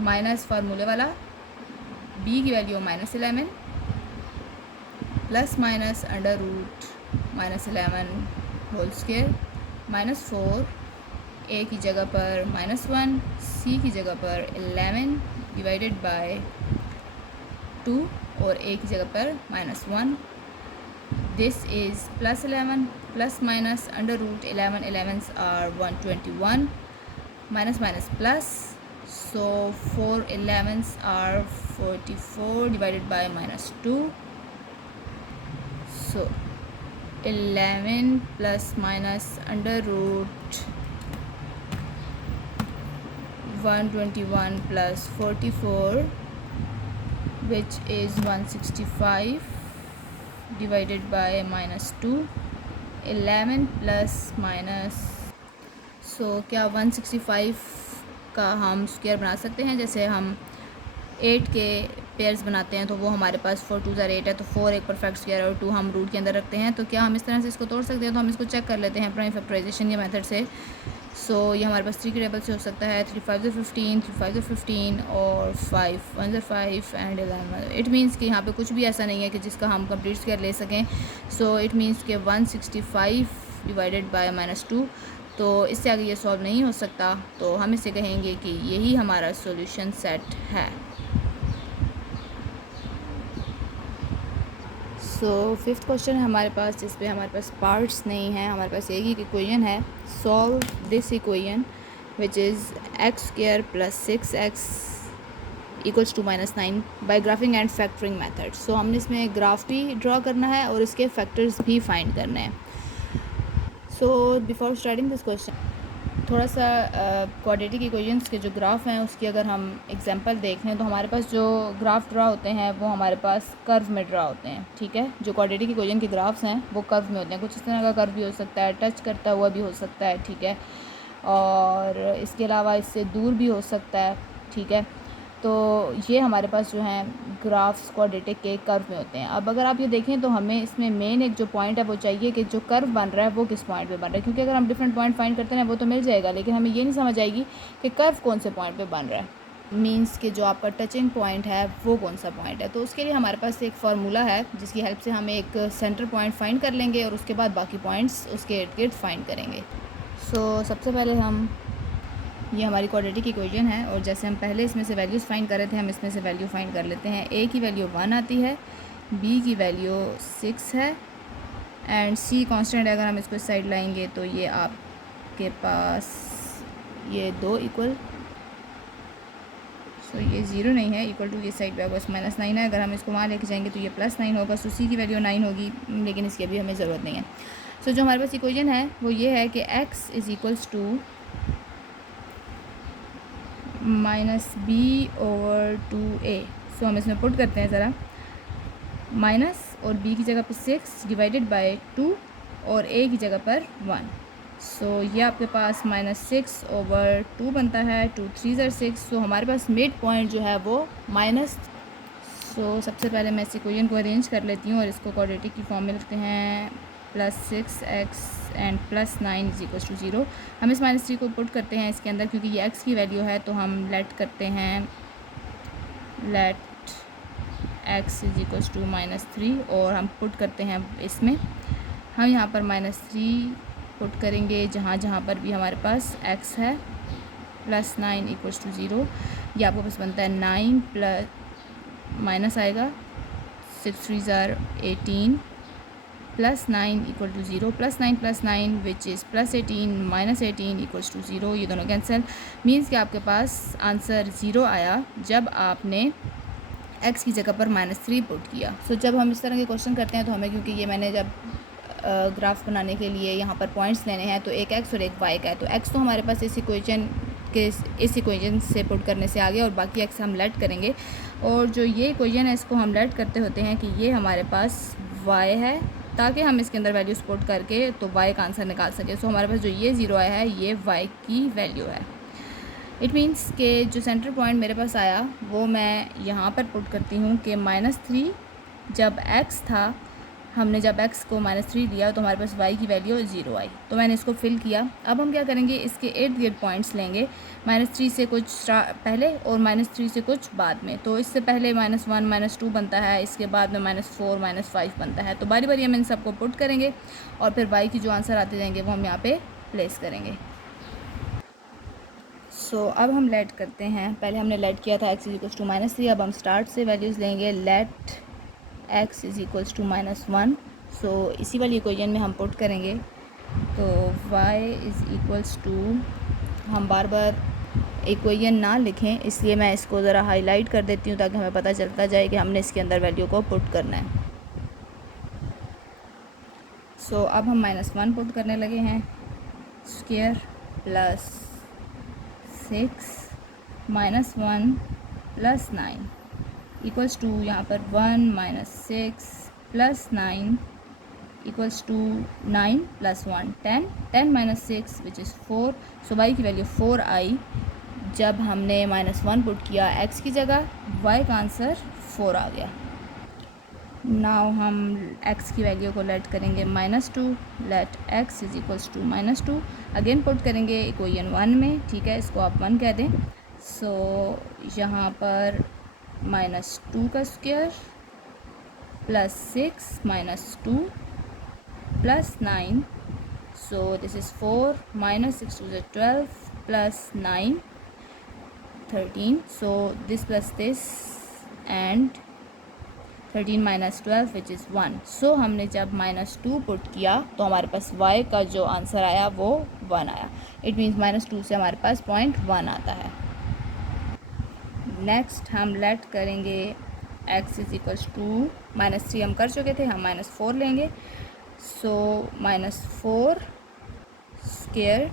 minus फार्मूले वाला b की value -11 plus minus √-11 whole square -4 a की जगह पर -1 c की जगह पर 11 डिवाइडेड बाय 2 और a की जगह पर -1 this is plus 11 plus minus under root 11, 11s are 121, minus minus plus, so 4 11s are 44 divided by minus 2, so 11 plus minus under root 121 plus 44, which is 165 divided by minus 2, 11 plus minus, सो क्या 165 का हम square बना सकते हैं? जैसे हम 8 के pairs बनाते हैं तो वो हमारे पास 4 2 8 है, तो 4 एक परफेक्ट स्क्वायर और 2 हम रूट के अंदर रखते हैं, तो क्या हम इस तरह से इसको तोड़ सकते हैं? तो हम इसको चेक कर लेते हैं प्राइम फैक्टराइजेशन के मेथड से। सो ये हमारे पास 3 के टेबल से हो सकता है, 3 5 15, 3 5 15 और 5 1 5 एंड 11। इट मीन्स कि यहाँ पे कुछ भी ऐसा नहीं है कि जिसका हम कंप्लीट स्क्वायर ले सकें। सो इट मीन्स कि 165 डिवाइडेड बाय माइनस 2, तो इससे आगे ये सॉल्व नहीं हो सकता, तो हम इसे कहेंगे कि यही हमारा सॉल्यूशन सेट है। सो फिफ्थ क्वेश्चन है हमारे पास, जिस पे हमारे पास पार्ट्स नहीं हैं, हमारे पास एक ही इक्वेशन है। Solve this equation which is x square plus 6x equals to -9 by graphing and factoring method. So हमने इसमें ग्राफ भी ड्रॉ करना है और इसके फैक्टर्स भी फाइंड करने हैं। So before starting this question, थोड़ा सा क्वाड्रेटिक इक्वेशंस के जो ग्राफ हैं उसकी अगर हम एग्जांपल देख लें, तो हमारे पास जो ग्राफ ड्रा होते हैं वो हमारे पास कर्व में ड्रा होते हैं, ठीक है। जो क्वाड्रेटिक इक्वेशन के ग्राफ्स हैं वो कर्व में होते हैं, कुछ इस तरह का कर्व भी हो सकता है, टच करता हुआ भी हो सकता है, ठीक है, और इसके अलावा इससे दूर भी हो सकता है, ठीक है। तो ये हमारे पास जो हैं ग्राफ्स क्वाड्रेटिक के कर्व में होते हैं। अब अगर आप ये देखें तो हमें इसमें मेन एक जो पॉइंट है वो चाहिए कि जो कर्व बन रहा है वो किस पॉइंट पे बन रहा है, क्योंकि अगर हम डिफरेंट पॉइंट फाइंड करते हैं वो तो मिल जाएगा, लेकिन हमें ये नहीं समझ आएगी कि कर्व कौन से पॉइंट पे बन रहा है, मीन्स कि जो आपका टचिंग पॉइंट है वो कौन सा पॉइंट है। तो उसके लिए हमारे पास एक फार्मूला है जिसकी हेल्प से हम एक सेंटर पॉइंट फाइंड कर लेंगे और उसके बाद बाकी पॉइंट्स उसके इर्द गिर्द फाइंड करेंगे। सो सबसे पहले हम, ये हमारी क्वाड्रेटिक इक्वेशन है और जैसे हम पहले इसमें से वैल्यूज़ फाइंड कर रहे थे, हम इसमें से वैल्यू फाइंड कर लेते हैं। ए की वैल्यू 1 आती है, बी की वैल्यू 6 है एंड सी कांस्टेंट है। अगर हम इसको इस साइड लाएंगे तो ये आपके पास ये 2 इक्वल, सो ये 0 नहीं है, इक्वल टू ये साइड पे आपको -9 है। अगर हम इसको वहाँ लेके जाएंगे तो ये +9 होगा, सो सी की वैल्यू 9 होगी, लेकिन इसकी अभी हमें ज़रूरत नहीं है। सो जो हमारे पास इक्वेशन है वो ये है कि x is equals to -b/2a। So हम इसमें पुट करते हैं ज़रा, माइनस और b की जगह पर 6 डिवाइडेड बाय 2 और a की जगह पर 1। सो ये आपके पास -6/2 बनता है, 2 3 ज़र 6। सो हमारे पास मिड पॉइंट जो है वो माइनस। सो सबसे पहले मैं इस इक्वेशन को अरेंज कर लेती हूँ और इसको क्वाड्रेटिक की फॉर्म में लिखते हैं, +6x and +9 is equal to 0। हम इस -3 को पुट करते हैं इसके अंदर, क्योंकि ये x की वैल्यू है, तो हम लेट करते हैं let x is equal to -3 और हम पुट करते हैं इसमें, हम यहाँ पर -3 पुट करेंगे जहाँ जहाँ पर भी हमारे पास x है, +9 इक्वल्स टू 0। ये आपको पास बनता है 9 प्लस माइनस आएगा 6 3 ज़र 18 +9 equal to 0, +9 +9 which is +18 -18 equals to 0। ये दोनों कैंसिल, मीन्स कि आपके पास आंसर 0 आया जब आपने x की जगह पर -3 पुट किया। सो जब हम इस तरह के क्वेश्चन करते हैं तो हमें, क्योंकि ये मैंने जब ग्राफ बनाने के लिए यहाँ पर पॉइंट्स लेने हैं, तो एक x और एक y का है, तो x तो हमारे पास इस इक्वेशन से पुट करने से आगे और बाकी x हम लेट करेंगे। और जो ये इक्वेशन है इसको हम लेट करते होते हैं कि ये हमारे पास y है, ताकि हम इसके अंदर वैल्यूज पुट करके तो y का आंसर निकाल सकें। सो हमारे पास जो ये 0 आया है ये y की वैल्यू है। इट मीन्स के जो सेंटर पॉइंट मेरे पास आया वो मैं यहाँ पर पुट करती हूँ कि -3 जब x था, हमने जब x को -3 दिया तो हमारे पास y की वैल्यू 0 आई, तो मैंने इसको फिल किया। अब हम क्या करेंगे, इसके इर्द गिर्द पॉइंट्स लेंगे, -3 से कुछ पहले और -3 से कुछ बाद में। तो इससे पहले -1 -2 बनता है, इसके बाद में -4 -5 बनता है। तो बारी बारी हम इन सबको पुट करेंगे और फिर y की जो आंसर आते जाएंगे वो हम यहाँ पे प्लेस करेंगे। सो अब हम लेट करते हैं, पहले हमने लेट किया था x इज इक्वल्स टू -3, अब हम स्टार्ट से वैल्यूज़ लेंगे। Let x is equals to -1, so इसी वाली इक्वेशन में हम पुट करेंगे, तो y इज़ इक्वल्स टू, हम बार बार इक्वेशन ना लिखें इसलिए मैं इसको ज़रा हाईलाइट कर देती हूँ ताकि हमें पता चलता जाए कि हमने इसके अंदर वैल्यू को पुट करना है। सो अब हम -1 पुट करने लगे हैं, square plus 6 -1 plus 9 equals to, यहाँ पर 1 - 6 plus 9 equals to 9 + 1 10, 10 - 6 which is 4। So y की वैल्यू 4 आई जब हमने -1 पुट किया x की जगह, y का आंसर 4 आ गया। नाउ हम x की वैल्यू को लेट करेंगे -2, let x is equals to -2, again put करेंगे इक्वेशन 1 में, ठीक है, इसको आप 1 कह दें। सो यहाँ पर -2 का square plus 6 - 2 plus 9, so this is 4 -6 = 12 plus 9 13, so this plus this and 13 - 12 which is 1। so हमने जब -2 पुट किया तो हमारे पास y का जो आंसर आया वो 1 आया। इट मीन्स -2 से हमारे पास 0.1 आता है। नेक्स्ट हम लेट करेंगे x इज इक्वल्स टू, -3 हम कर चुके थे, हम -4 लेंगे। सो -4 square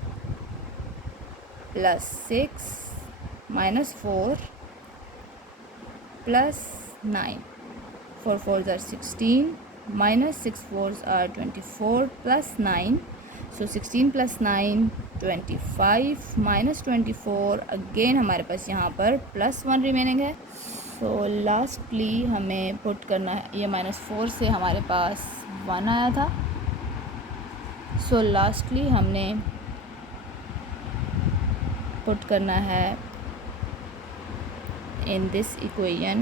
plus 6 -4 plus 9, 4 4s are 16, -6 4s are 24 plus 9, so 16 plus 9 25 -24, again हमारे पास यहाँ पर +1 रिमेनिंग है। सो लास्टली हमें पुट करना है, ये -4 से हमारे पास 1 आया था। सो लास्टली हमने पुट करना है in this equation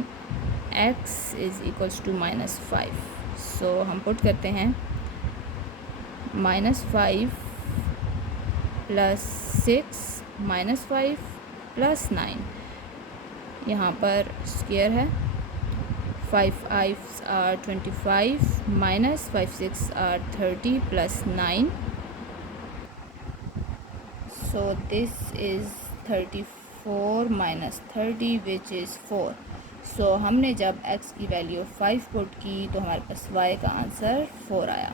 x is equals to -5। सो हम पुट करते हैं -5 प्लस 6 -5 प्लस 9, यहाँ पर स्क्वायर है, 5 5s are 25 -5 6 are 30 plus 9, so this is 34 - 30 which is 4। सो हमने जब x की वैल्यू 5 पुट की तो हमारे पास y का आंसर 4 आया।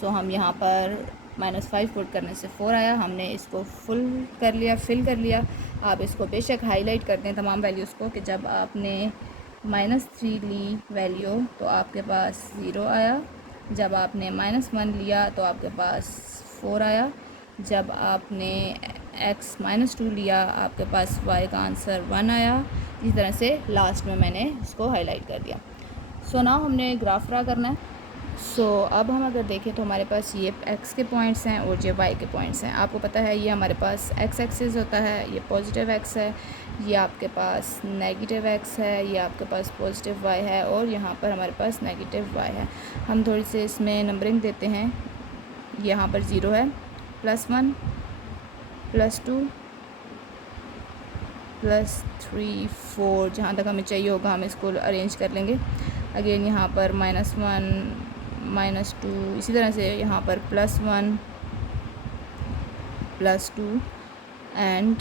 सो हम यहाँ पर -5 पुट करने से 4 आया, हमने इसको फिल कर लिया। आप इसको बेशक हाईलाइट कर दें तमाम वैल्यूज़ को कि जब आपने -3 ली वैल्यू तो आपके पास 0 आया, जब आपने -1 लिया तो आपके पास 4 आया, जब आपने x -2 लिया आपके पास y का आंसर 1 आया। इसी तरह से लास्ट में मैंने इसको हाईलाइट कर दिया। सो नाउ हमने ग्राफ ड्रा करना है। सो अब हम अगर देखें तो हमारे पास ये x के पॉइंट्स हैं और ये y के पॉइंट्स हैं। आपको पता है ये हमारे पास x एक्सिस होता है, ये पॉजिटिव x है, ये आपके पास नेगेटिव x है, ये आपके पास पॉजिटिव y है और यहाँ पर हमारे पास नेगेटिव y है। हम थोड़ी सी इसमें नंबरिंग देते हैं, यहाँ पर 0 है, +1 +2 +3 4, जहाँ तक हमें चाहिए होगा हम इसको अरेंज कर लेंगे। अगेन यहाँ पर -1 -2, इसी तरह से यहाँ पर +1 +2 एंड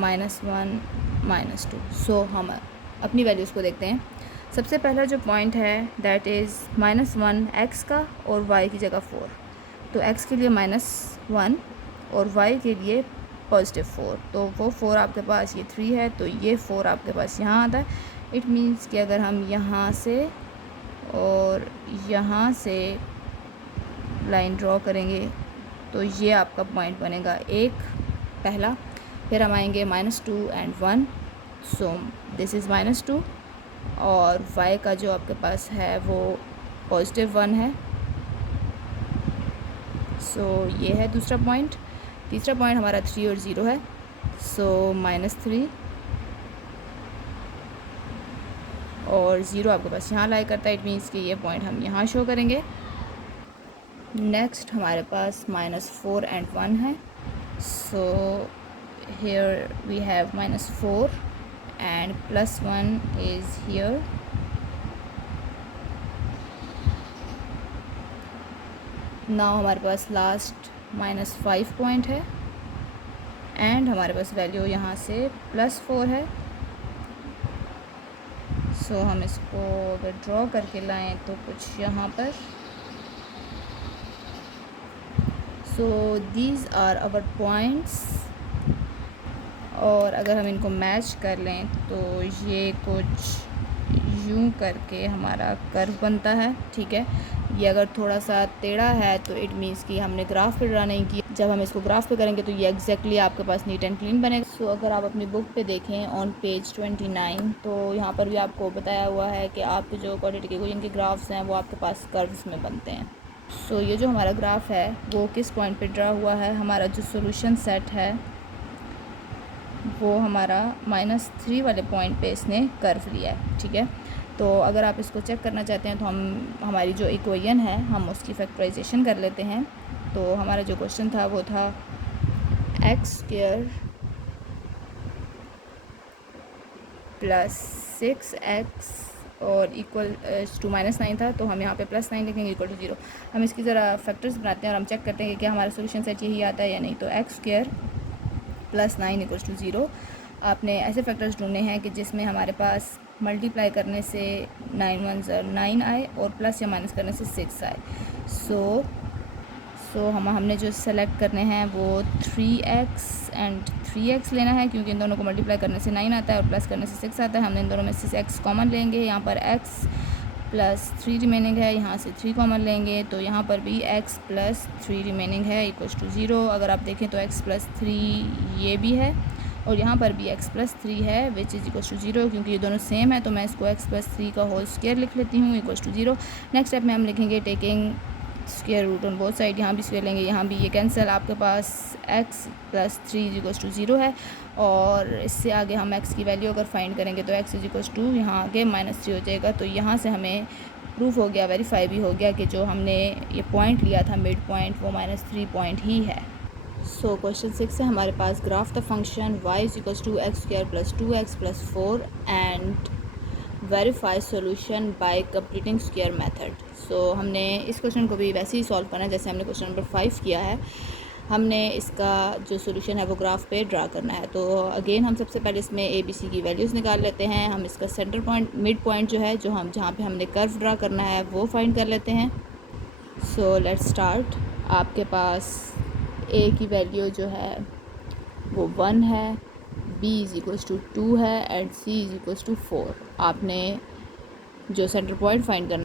-1 -2। सो हम अपनी वैल्यूज़ को देखते हैं। सबसे पहला जो पॉइंट है दैट इज़ -1 x का और y की जगह 4, तो x के लिए -1 और y के लिए +4, तो वो 4 आपके पास, ये 3 है तो ये 4 आपके पास यहाँ आता है। इट मीन्स कि अगर हम यहाँ से और यहाँ से लाइन ड्रॉ करेंगे तो ये आपका पॉइंट बनेगा एक पहला, फिर हम आएंगे -2 एंड 1, सो दिस इज़ -2 और y का जो आपके पास है वो +1 है। सो ये है दूसरा पॉइंट। तीसरा पॉइंट हमारा 3 और 0 है, सो -3 और 0 आपके पास यहाँ लाई करता है। इट मीन्स कि ये पॉइंट हम यहाँ शो करेंगे। नेक्स्ट हमारे पास -4 एंड 1 है, सो here we have -4 and +1 is here, now हमारे पास लास्ट -5 पॉइंट है एंड हमारे पास वैल्यू यहाँ से +4 है। सो हम इसको अगर ड्रॉ करके लाएं तो कुछ यहाँ पर, so these are our points. और अगर हम इनको मैच कर लें तो ये कुछ यूं करके हमारा कर्व बनता है, ठीक है। ये अगर थोड़ा सा टेढ़ा है तो इट मीन्स कि हमने ग्राफ पे ड्रा नहीं किया। जब हम इसको ग्राफ पे करेंगे तो ये एग्जैक्टली आपके पास नीट एंड क्लीन बनेगा। सो अगर आप अपनी बुक पे देखें ऑन पेज 29 तो यहाँ पर भी आपको बताया हुआ है कि आपके जो क्वाड्रेटिक इक्वेशन के ग्राफ्स हैं वो आपके पास कर्व्स में बनते हैं। सो ये जो हमारा ग्राफ है वो किस पॉइंट पे ड्रा हुआ है, हमारा जो सोल्यूशन सेट है वो हमारा -3 वाले पॉइंट पे इसने कर्व लिया है, ठीक है। तो अगर आप इसको चेक करना चाहते हैं तो हम हमारी जो इक्वेशन है हम उसकी फैक्टराइजेशन कर लेते हैं। तो हमारा जो क्वेश्चन था वो था x² + 6x और इक्वल टू -9 था, तो हम यहाँ पे +9 लिखेंगे इक्वल टू 0। हम इसकी ज़रा फैक्टर्स बनाते हैं और हम चेक करते हैं कि क्या हमारा सोल्यूशन सेट यही आता है या नहीं। तो x² + 9 = 0। आपने ऐसे फैक्टर्स ढूंढने हैं कि जिसमें हमारे पास मल्टीप्लाई करने से 9 1 9 आए और प्लस या माइनस करने से 6 आए। सो हमने जो सेलेक्ट करने हैं वो 3x एंड 3x लेना है, क्योंकि इन दोनों को मल्टीप्लाई करने से 9 आता है और प्लस करने से 6 आता है। हमने इन दोनों में से x कॉमन लेंगे, यहाँ पर x + 3 रिमेनिंग है, यहाँ से 3 कॉमन लेंगे तो यहाँ पर भी x + 3 रिमेनिंग है इक्वल्स टू 0। अगर आप देखें तो x + 3 ये भी है और यहाँ पर भी x + 3 है विच इज़ इक्वल्स टू 0। क्योंकि ये दोनों सेम है तो मैं इसको x + 3 का होल स्क्वायर लिख लेती हूँ इक्वल्स टू 0। नेक्स्ट स्टेप में हम लिखेंगे taking square root on both side, यहाँ भी स्क्वायर लेंगे, यहाँ भी ये कैंसिल, आपके पास x + 3 = 0 है। और इससे आगे हम x की वैल्यू अगर फाइंड करेंगे तो x = यहाँ आगे -3 हो जाएगा। तो यहाँ से हमें प्रूफ हो गया, वेरीफाई भी हो गया कि जो हमने ये पॉइंट लिया था मिड पॉइंट वो -3 पॉइंट ही है। सो क्वेश्चन 6 है हमारे पास graph the function y = x² + 2x + 4 and verify solution by completing square method. So हमने इस क्वेश्चन को भी वैसे ही सॉल्व करना है जैसे हमने क्वेश्चन नंबर 5 किया है। हमने इसका जो सोल्यूशन है वो ग्राफ पे ड्रा करना है। तो अगेन हम सबसे पहले इसमें ABC की वैल्यूज़ निकाल लेते हैं। हम इसका सेंटर पॉइंट मिड पॉइंट जो है जहाँ पे हमने कर्व ड्रा करना है वो फाइंड कर लेते हैं। So let's start. आपके पास A की वैल्यू जो है वो 1 है, B = 2 है एंड C = 4। आपने जो सेंटर पॉइंट फाइंड करना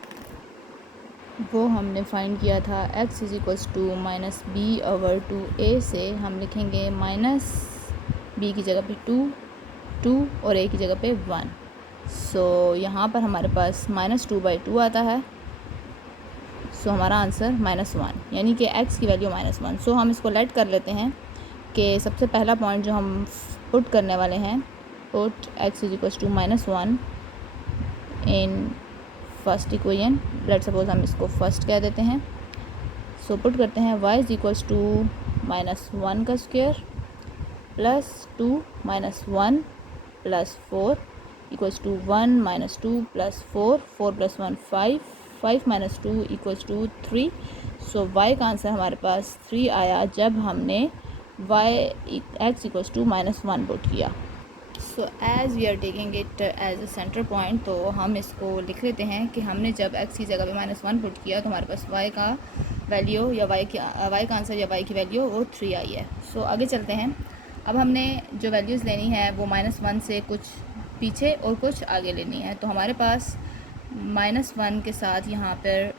वो हमने फाइंड किया था x = -b/2a से हम लिखेंगे -b की जगह पे 2 और a की जगह पे 1। सो यहाँ पर हमारे पास -2/2 आता है। सो हमारा आंसर -1 यानी कि x की वैल्यू -1। सो हम इसको लेट कर लेते हैं कि सबसे पहला पॉइंट जो हम पुट करने वाले हैं, put x = -1 in first equation. Let suppose हम इसको फर्स्ट कह देते हैं। सो पुट करते हैं y = -1 का स्क्वायर + 2 - 1 + 4 = 1 - 2 + 4, 4 + 1 5, 5 - 2 = 3। सो y का आंसर हमारे पास 3 आया जब हमने x = -1 पुट किया। So as we are taking it as a centre point तो हम इसको लिख लेते हैं कि हमने जब x की जगह पे -1 पुट किया तो हमारे पास y का वैल्यू या y का आंसर या y की वैल्यू वो 3 आई है। सो आगे चलते हैं। अब हमने जो वैल्यूज़ लेनी है वो -1 से कुछ पीछे और कुछ आगे लेनी है। तो हमारे पास -1 के साथ यहाँ पर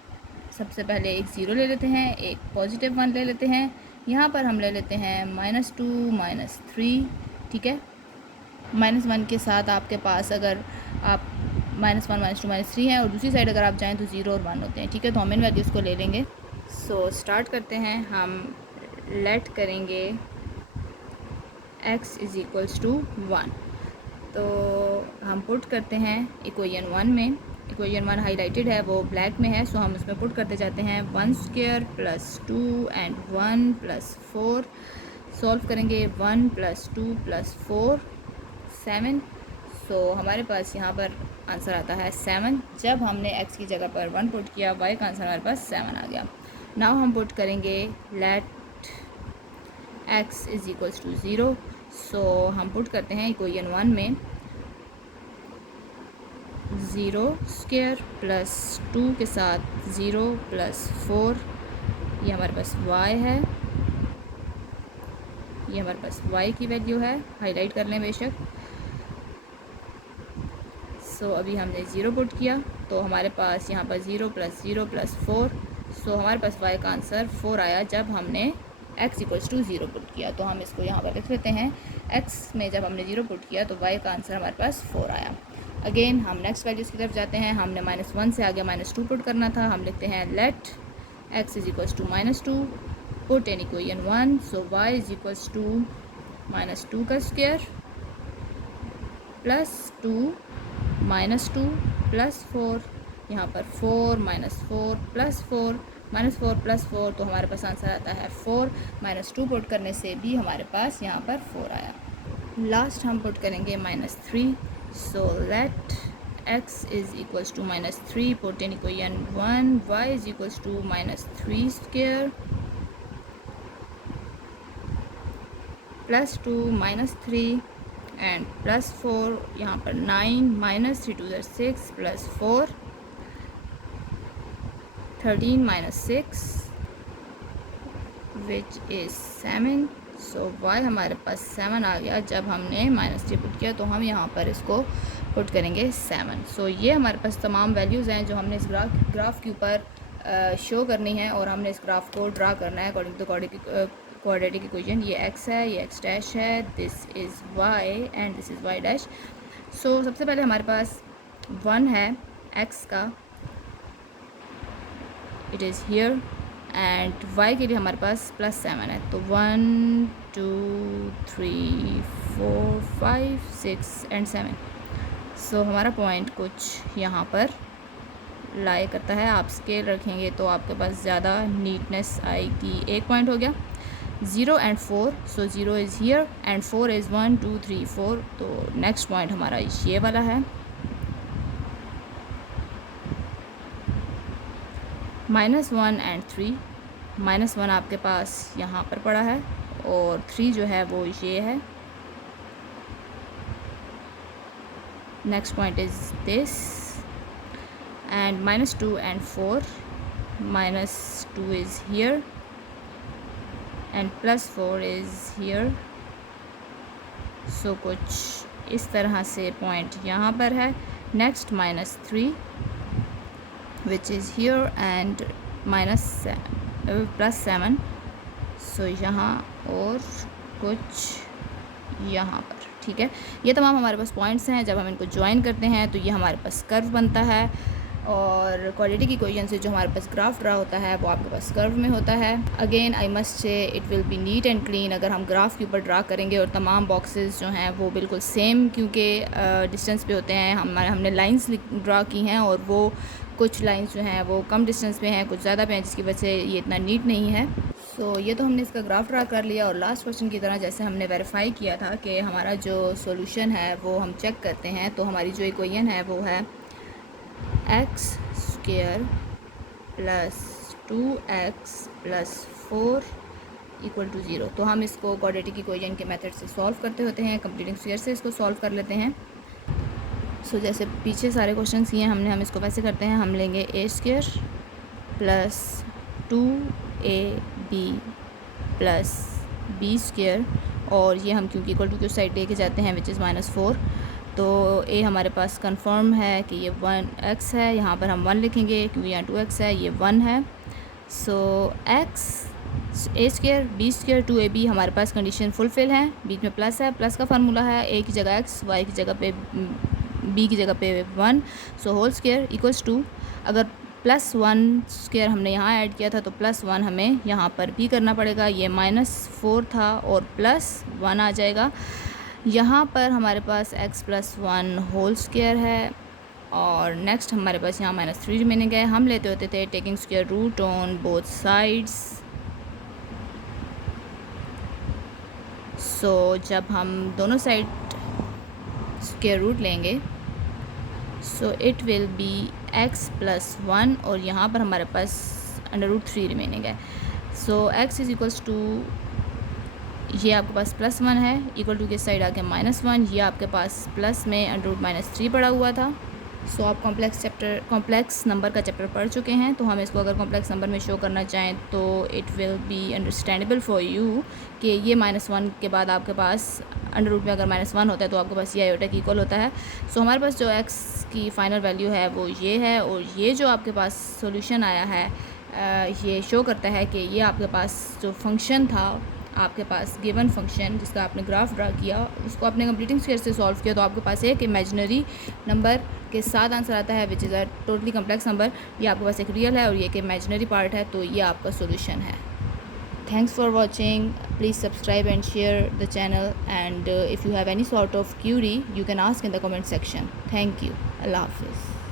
सबसे पहले एक 0 ले लेते हैं, एक +1 ले लेते हैं, यहाँ पर हम ले लेते हैं -2 -3, ठीक है। -1 के साथ आपके पास अगर आप -1 -2 -3 है और दूसरी साइड अगर आप जाएं तो 0 और 1 होते हैं, ठीक है। तो हम इन वैल्यूज़ को ले लेंगे। सो स्टार्ट करते हैं। हम लेट करेंगे x = 1। तो हम पुट करते हैं इक्वेशन 1 में। इक्वेशन 1 हाईलाइटेड है, वो ब्लैक में है। सो हम उसमें पुट करते जाते हैं 1² + 2 एंड 1 + 4। सॉल्व करेंगे 1 + 2 + 4 7। सो हमारे पास यहाँ पर आंसर आता है 7। जब हमने x की जगह पर 1 पुट किया y का आंसर हमारे पास 7 आ गया। नाउ हम पुट करेंगे let x is equals to 0। So हम पुट करते हैं इक्वेशन 1 में 0 स्क्वायर प्लस 2 के साथ 0 प्लस 4, ये हमारे पास y है, ये हमारे पास y की वैल्यू है, हाईलाइट कर लें बेशक। सो अभी हमने 0 पुट किया तो हमारे पास यहाँ पर 0 प्लस 0 प्लस 4, सो हमारे पास y का आंसर 4 आया जब हमने x इक्वल्स टू 0 पुट किया। तो हम इसको यहाँ पर लिख लेते हैं, x में जब हमने 0 पुट किया तो y का आंसर हमारे पास 4 आया। अगेन हम नेक्स्ट वैल्यूज़ की तरफ जाते हैं। हमने -1 से आगे -2 पुट करना था। हम लिखते हैं let x is equals to -2 put in equation 1। So y is equals to -2 का स्क्वायर प्लस 2 -2 प्लस 4, यहाँ पर 4 -4 प्लस 4 -4 प्लस 4, तो हमारे पास आंसर आता है 4। -2 पुट करने से भी हमारे पास यहाँ पर 4 आया। लास्ट हम पुट करेंगे -3। So let x is equals to -3 put in equation 1। y is equals to -3 square plus 2 -3 and plus 4, यहाँ पर 9 -3 2 6 plus 4 13 -6 which is 7। So y हमारे पास 7 आ गया जब हमने -3 पुट किया। तो हम यहाँ पर इसको पुट करेंगे 7। सो ये हमारे पास तमाम वैल्यूज़ हैं जो हमने इस ग्राफ के ऊपर शो करनी है और हमने इस ग्राफ को ड्रा करना है अकॉर्डिंग टू क्वाड्रेटिक इक्वेशन। ये x है, ये x डैश है, this is y and this is y dash. So सबसे पहले हमारे पास 1 है x का, it is here, and y के लिए हमारे पास +7 है। तो 1 2 3 4 5 6 एंड 7। सो हमारा पॉइंट कुछ यहाँ पर लाई करता है। आप स्केल रखेंगे तो आपके पास ज़्यादा नीटनेस आएगी। एक पॉइंट हो गया 0 and 4। So 0 is here and 4 is 1 2 3 4। तो नेक्स्ट पॉइंट हमारा ये वाला है। -1 एंड 3। -1 आपके पास यहाँ पर पड़ा है और 3 जो है वो ये है। Next point is this and -2 and 4। -2 is here and +4 is here. So कुछ इस तरह से पॉइंट यहाँ पर है। Next -3 which is here and +7। So यहाँ और कुछ यहाँ पर, ठीक है। ये तमाम हमारे पास पॉइंट्स हैं। जब हम इनको ज्वाइन करते हैं तो ये हमारे पास कर्व बनता है और क्वाड्रेटिक इक्वेशन से जो हमारे पास ग्राफ ड्रा होता है वो आपके पास कर्व में होता है। Again I must say it will B neat and clean अगर हम ग्राफ के ऊपर ड्रा करेंगे और तमाम बॉक्सेस जो हैं वो बिल्कुल सेम, क्योंकि डिस्टेंस पे होते हैं। हमने लाइंस ड्रा की हैं और वो कुछ लाइंस जो हैं वो कम डिस्टेंस पे हैं, कुछ ज़्यादा पे हैं, जिसकी वजह से ये इतना नीट नहीं है। सो ये तो हमने इसका ग्राफ ड्रा कर लिया और लास्ट क्वेश्चन की तरह जैसे हमने वेरीफाई किया था कि हमारा जो सॉल्यूशन है वो हम चेक करते हैं। तो हमारी जो इक्वेशन है वो है x square plus 2x plus 4 equal to 0। तो हम इसको क्वाड्रेटिक इक्वेशन के मेथड से सॉल्व करते होते हैं, कंप्लीटिंग स्क्वायर से इसको सॉल्व कर लेते हैं। सो जैसे पीछे सारे क्वेश्चन किए हैं हम इसको वैसे करते हैं। हम लेंगे a square plus 2ab plus b square, और ये हम क्योंकि इक्वल टू की साइड लेके जाते हैं विच इज़ -4। तो a हमारे पास कंफर्म है कि ये 1x है, यहाँ पर हम 1 लिखेंगे क्योंकि यहाँ 2x है, ये 1 है। सो x a square b square 2ab हमारे पास कंडीशन फुलफिल है। बीच में प्लस है, प्लस का फार्मूला है a की जगह x, y की जगह पे b की जगह पे 1। So whole square equals to, अगर +1 स्क्वायर हमने यहाँ ऐड किया था तो +1 हमें यहाँ पर भी करना पड़ेगा। ये -4 था और +1 आ जाएगा। यहाँ पर हमारे पास x + 1 होल स्क्वायर है और नेक्स्ट हमारे पास यहाँ -3 रिमेनिंग है। हम लेते होते थे taking square root on both sides. So जब हम दोनों साइड स्क्वायर रूट लेंगे so it will be x + 1 और यहाँ पर हमारे पास √3 रिमेनिंग है। सो x इज़ इक्वल्स टू, ये आपके पास +1 है, इक्वल टू के साइड आके -1, ये आपके पास प्लस में √-3 पड़ा हुआ था। सो आप कॉम्प्लेक्स नंबर का चैप्टर पढ़ चुके हैं, तो हम इसको अगर कॉम्प्लेक्स नंबर में शो करना चाहें तो it will B understandable for you कि ये -1 के बाद आपके पास अंडर रूट में अगर -1 होता है तो आपके पास ये आयोटा की इक्वल होता है। सो हमारे पास जो x की फ़ाइनल वैल्यू है वो ये है, और ये जो आपके पास सॉल्यूशन आया है ये शो करता है कि ये आपके पास जो फंक्शन था, आपके पास गिवन फंक्शन जिसका आपने ग्राफ ड्रा किया, उसको आपने कंप्लीटिंग स्क्वायर से सॉल्व किया, तो आपके पास एक इमेजिनरी नंबर के साथ आंसर आता है which is a totally complex number. ये आपके पास एक रियल है और ये एक इमेजिनरी पार्ट है, तो ये आपका सोल्यूशन है। Thanks for watching. Please subscribe and share the channel, and if you have any sort of query you can ask in the comment section. Thank you. Allah Hafiz.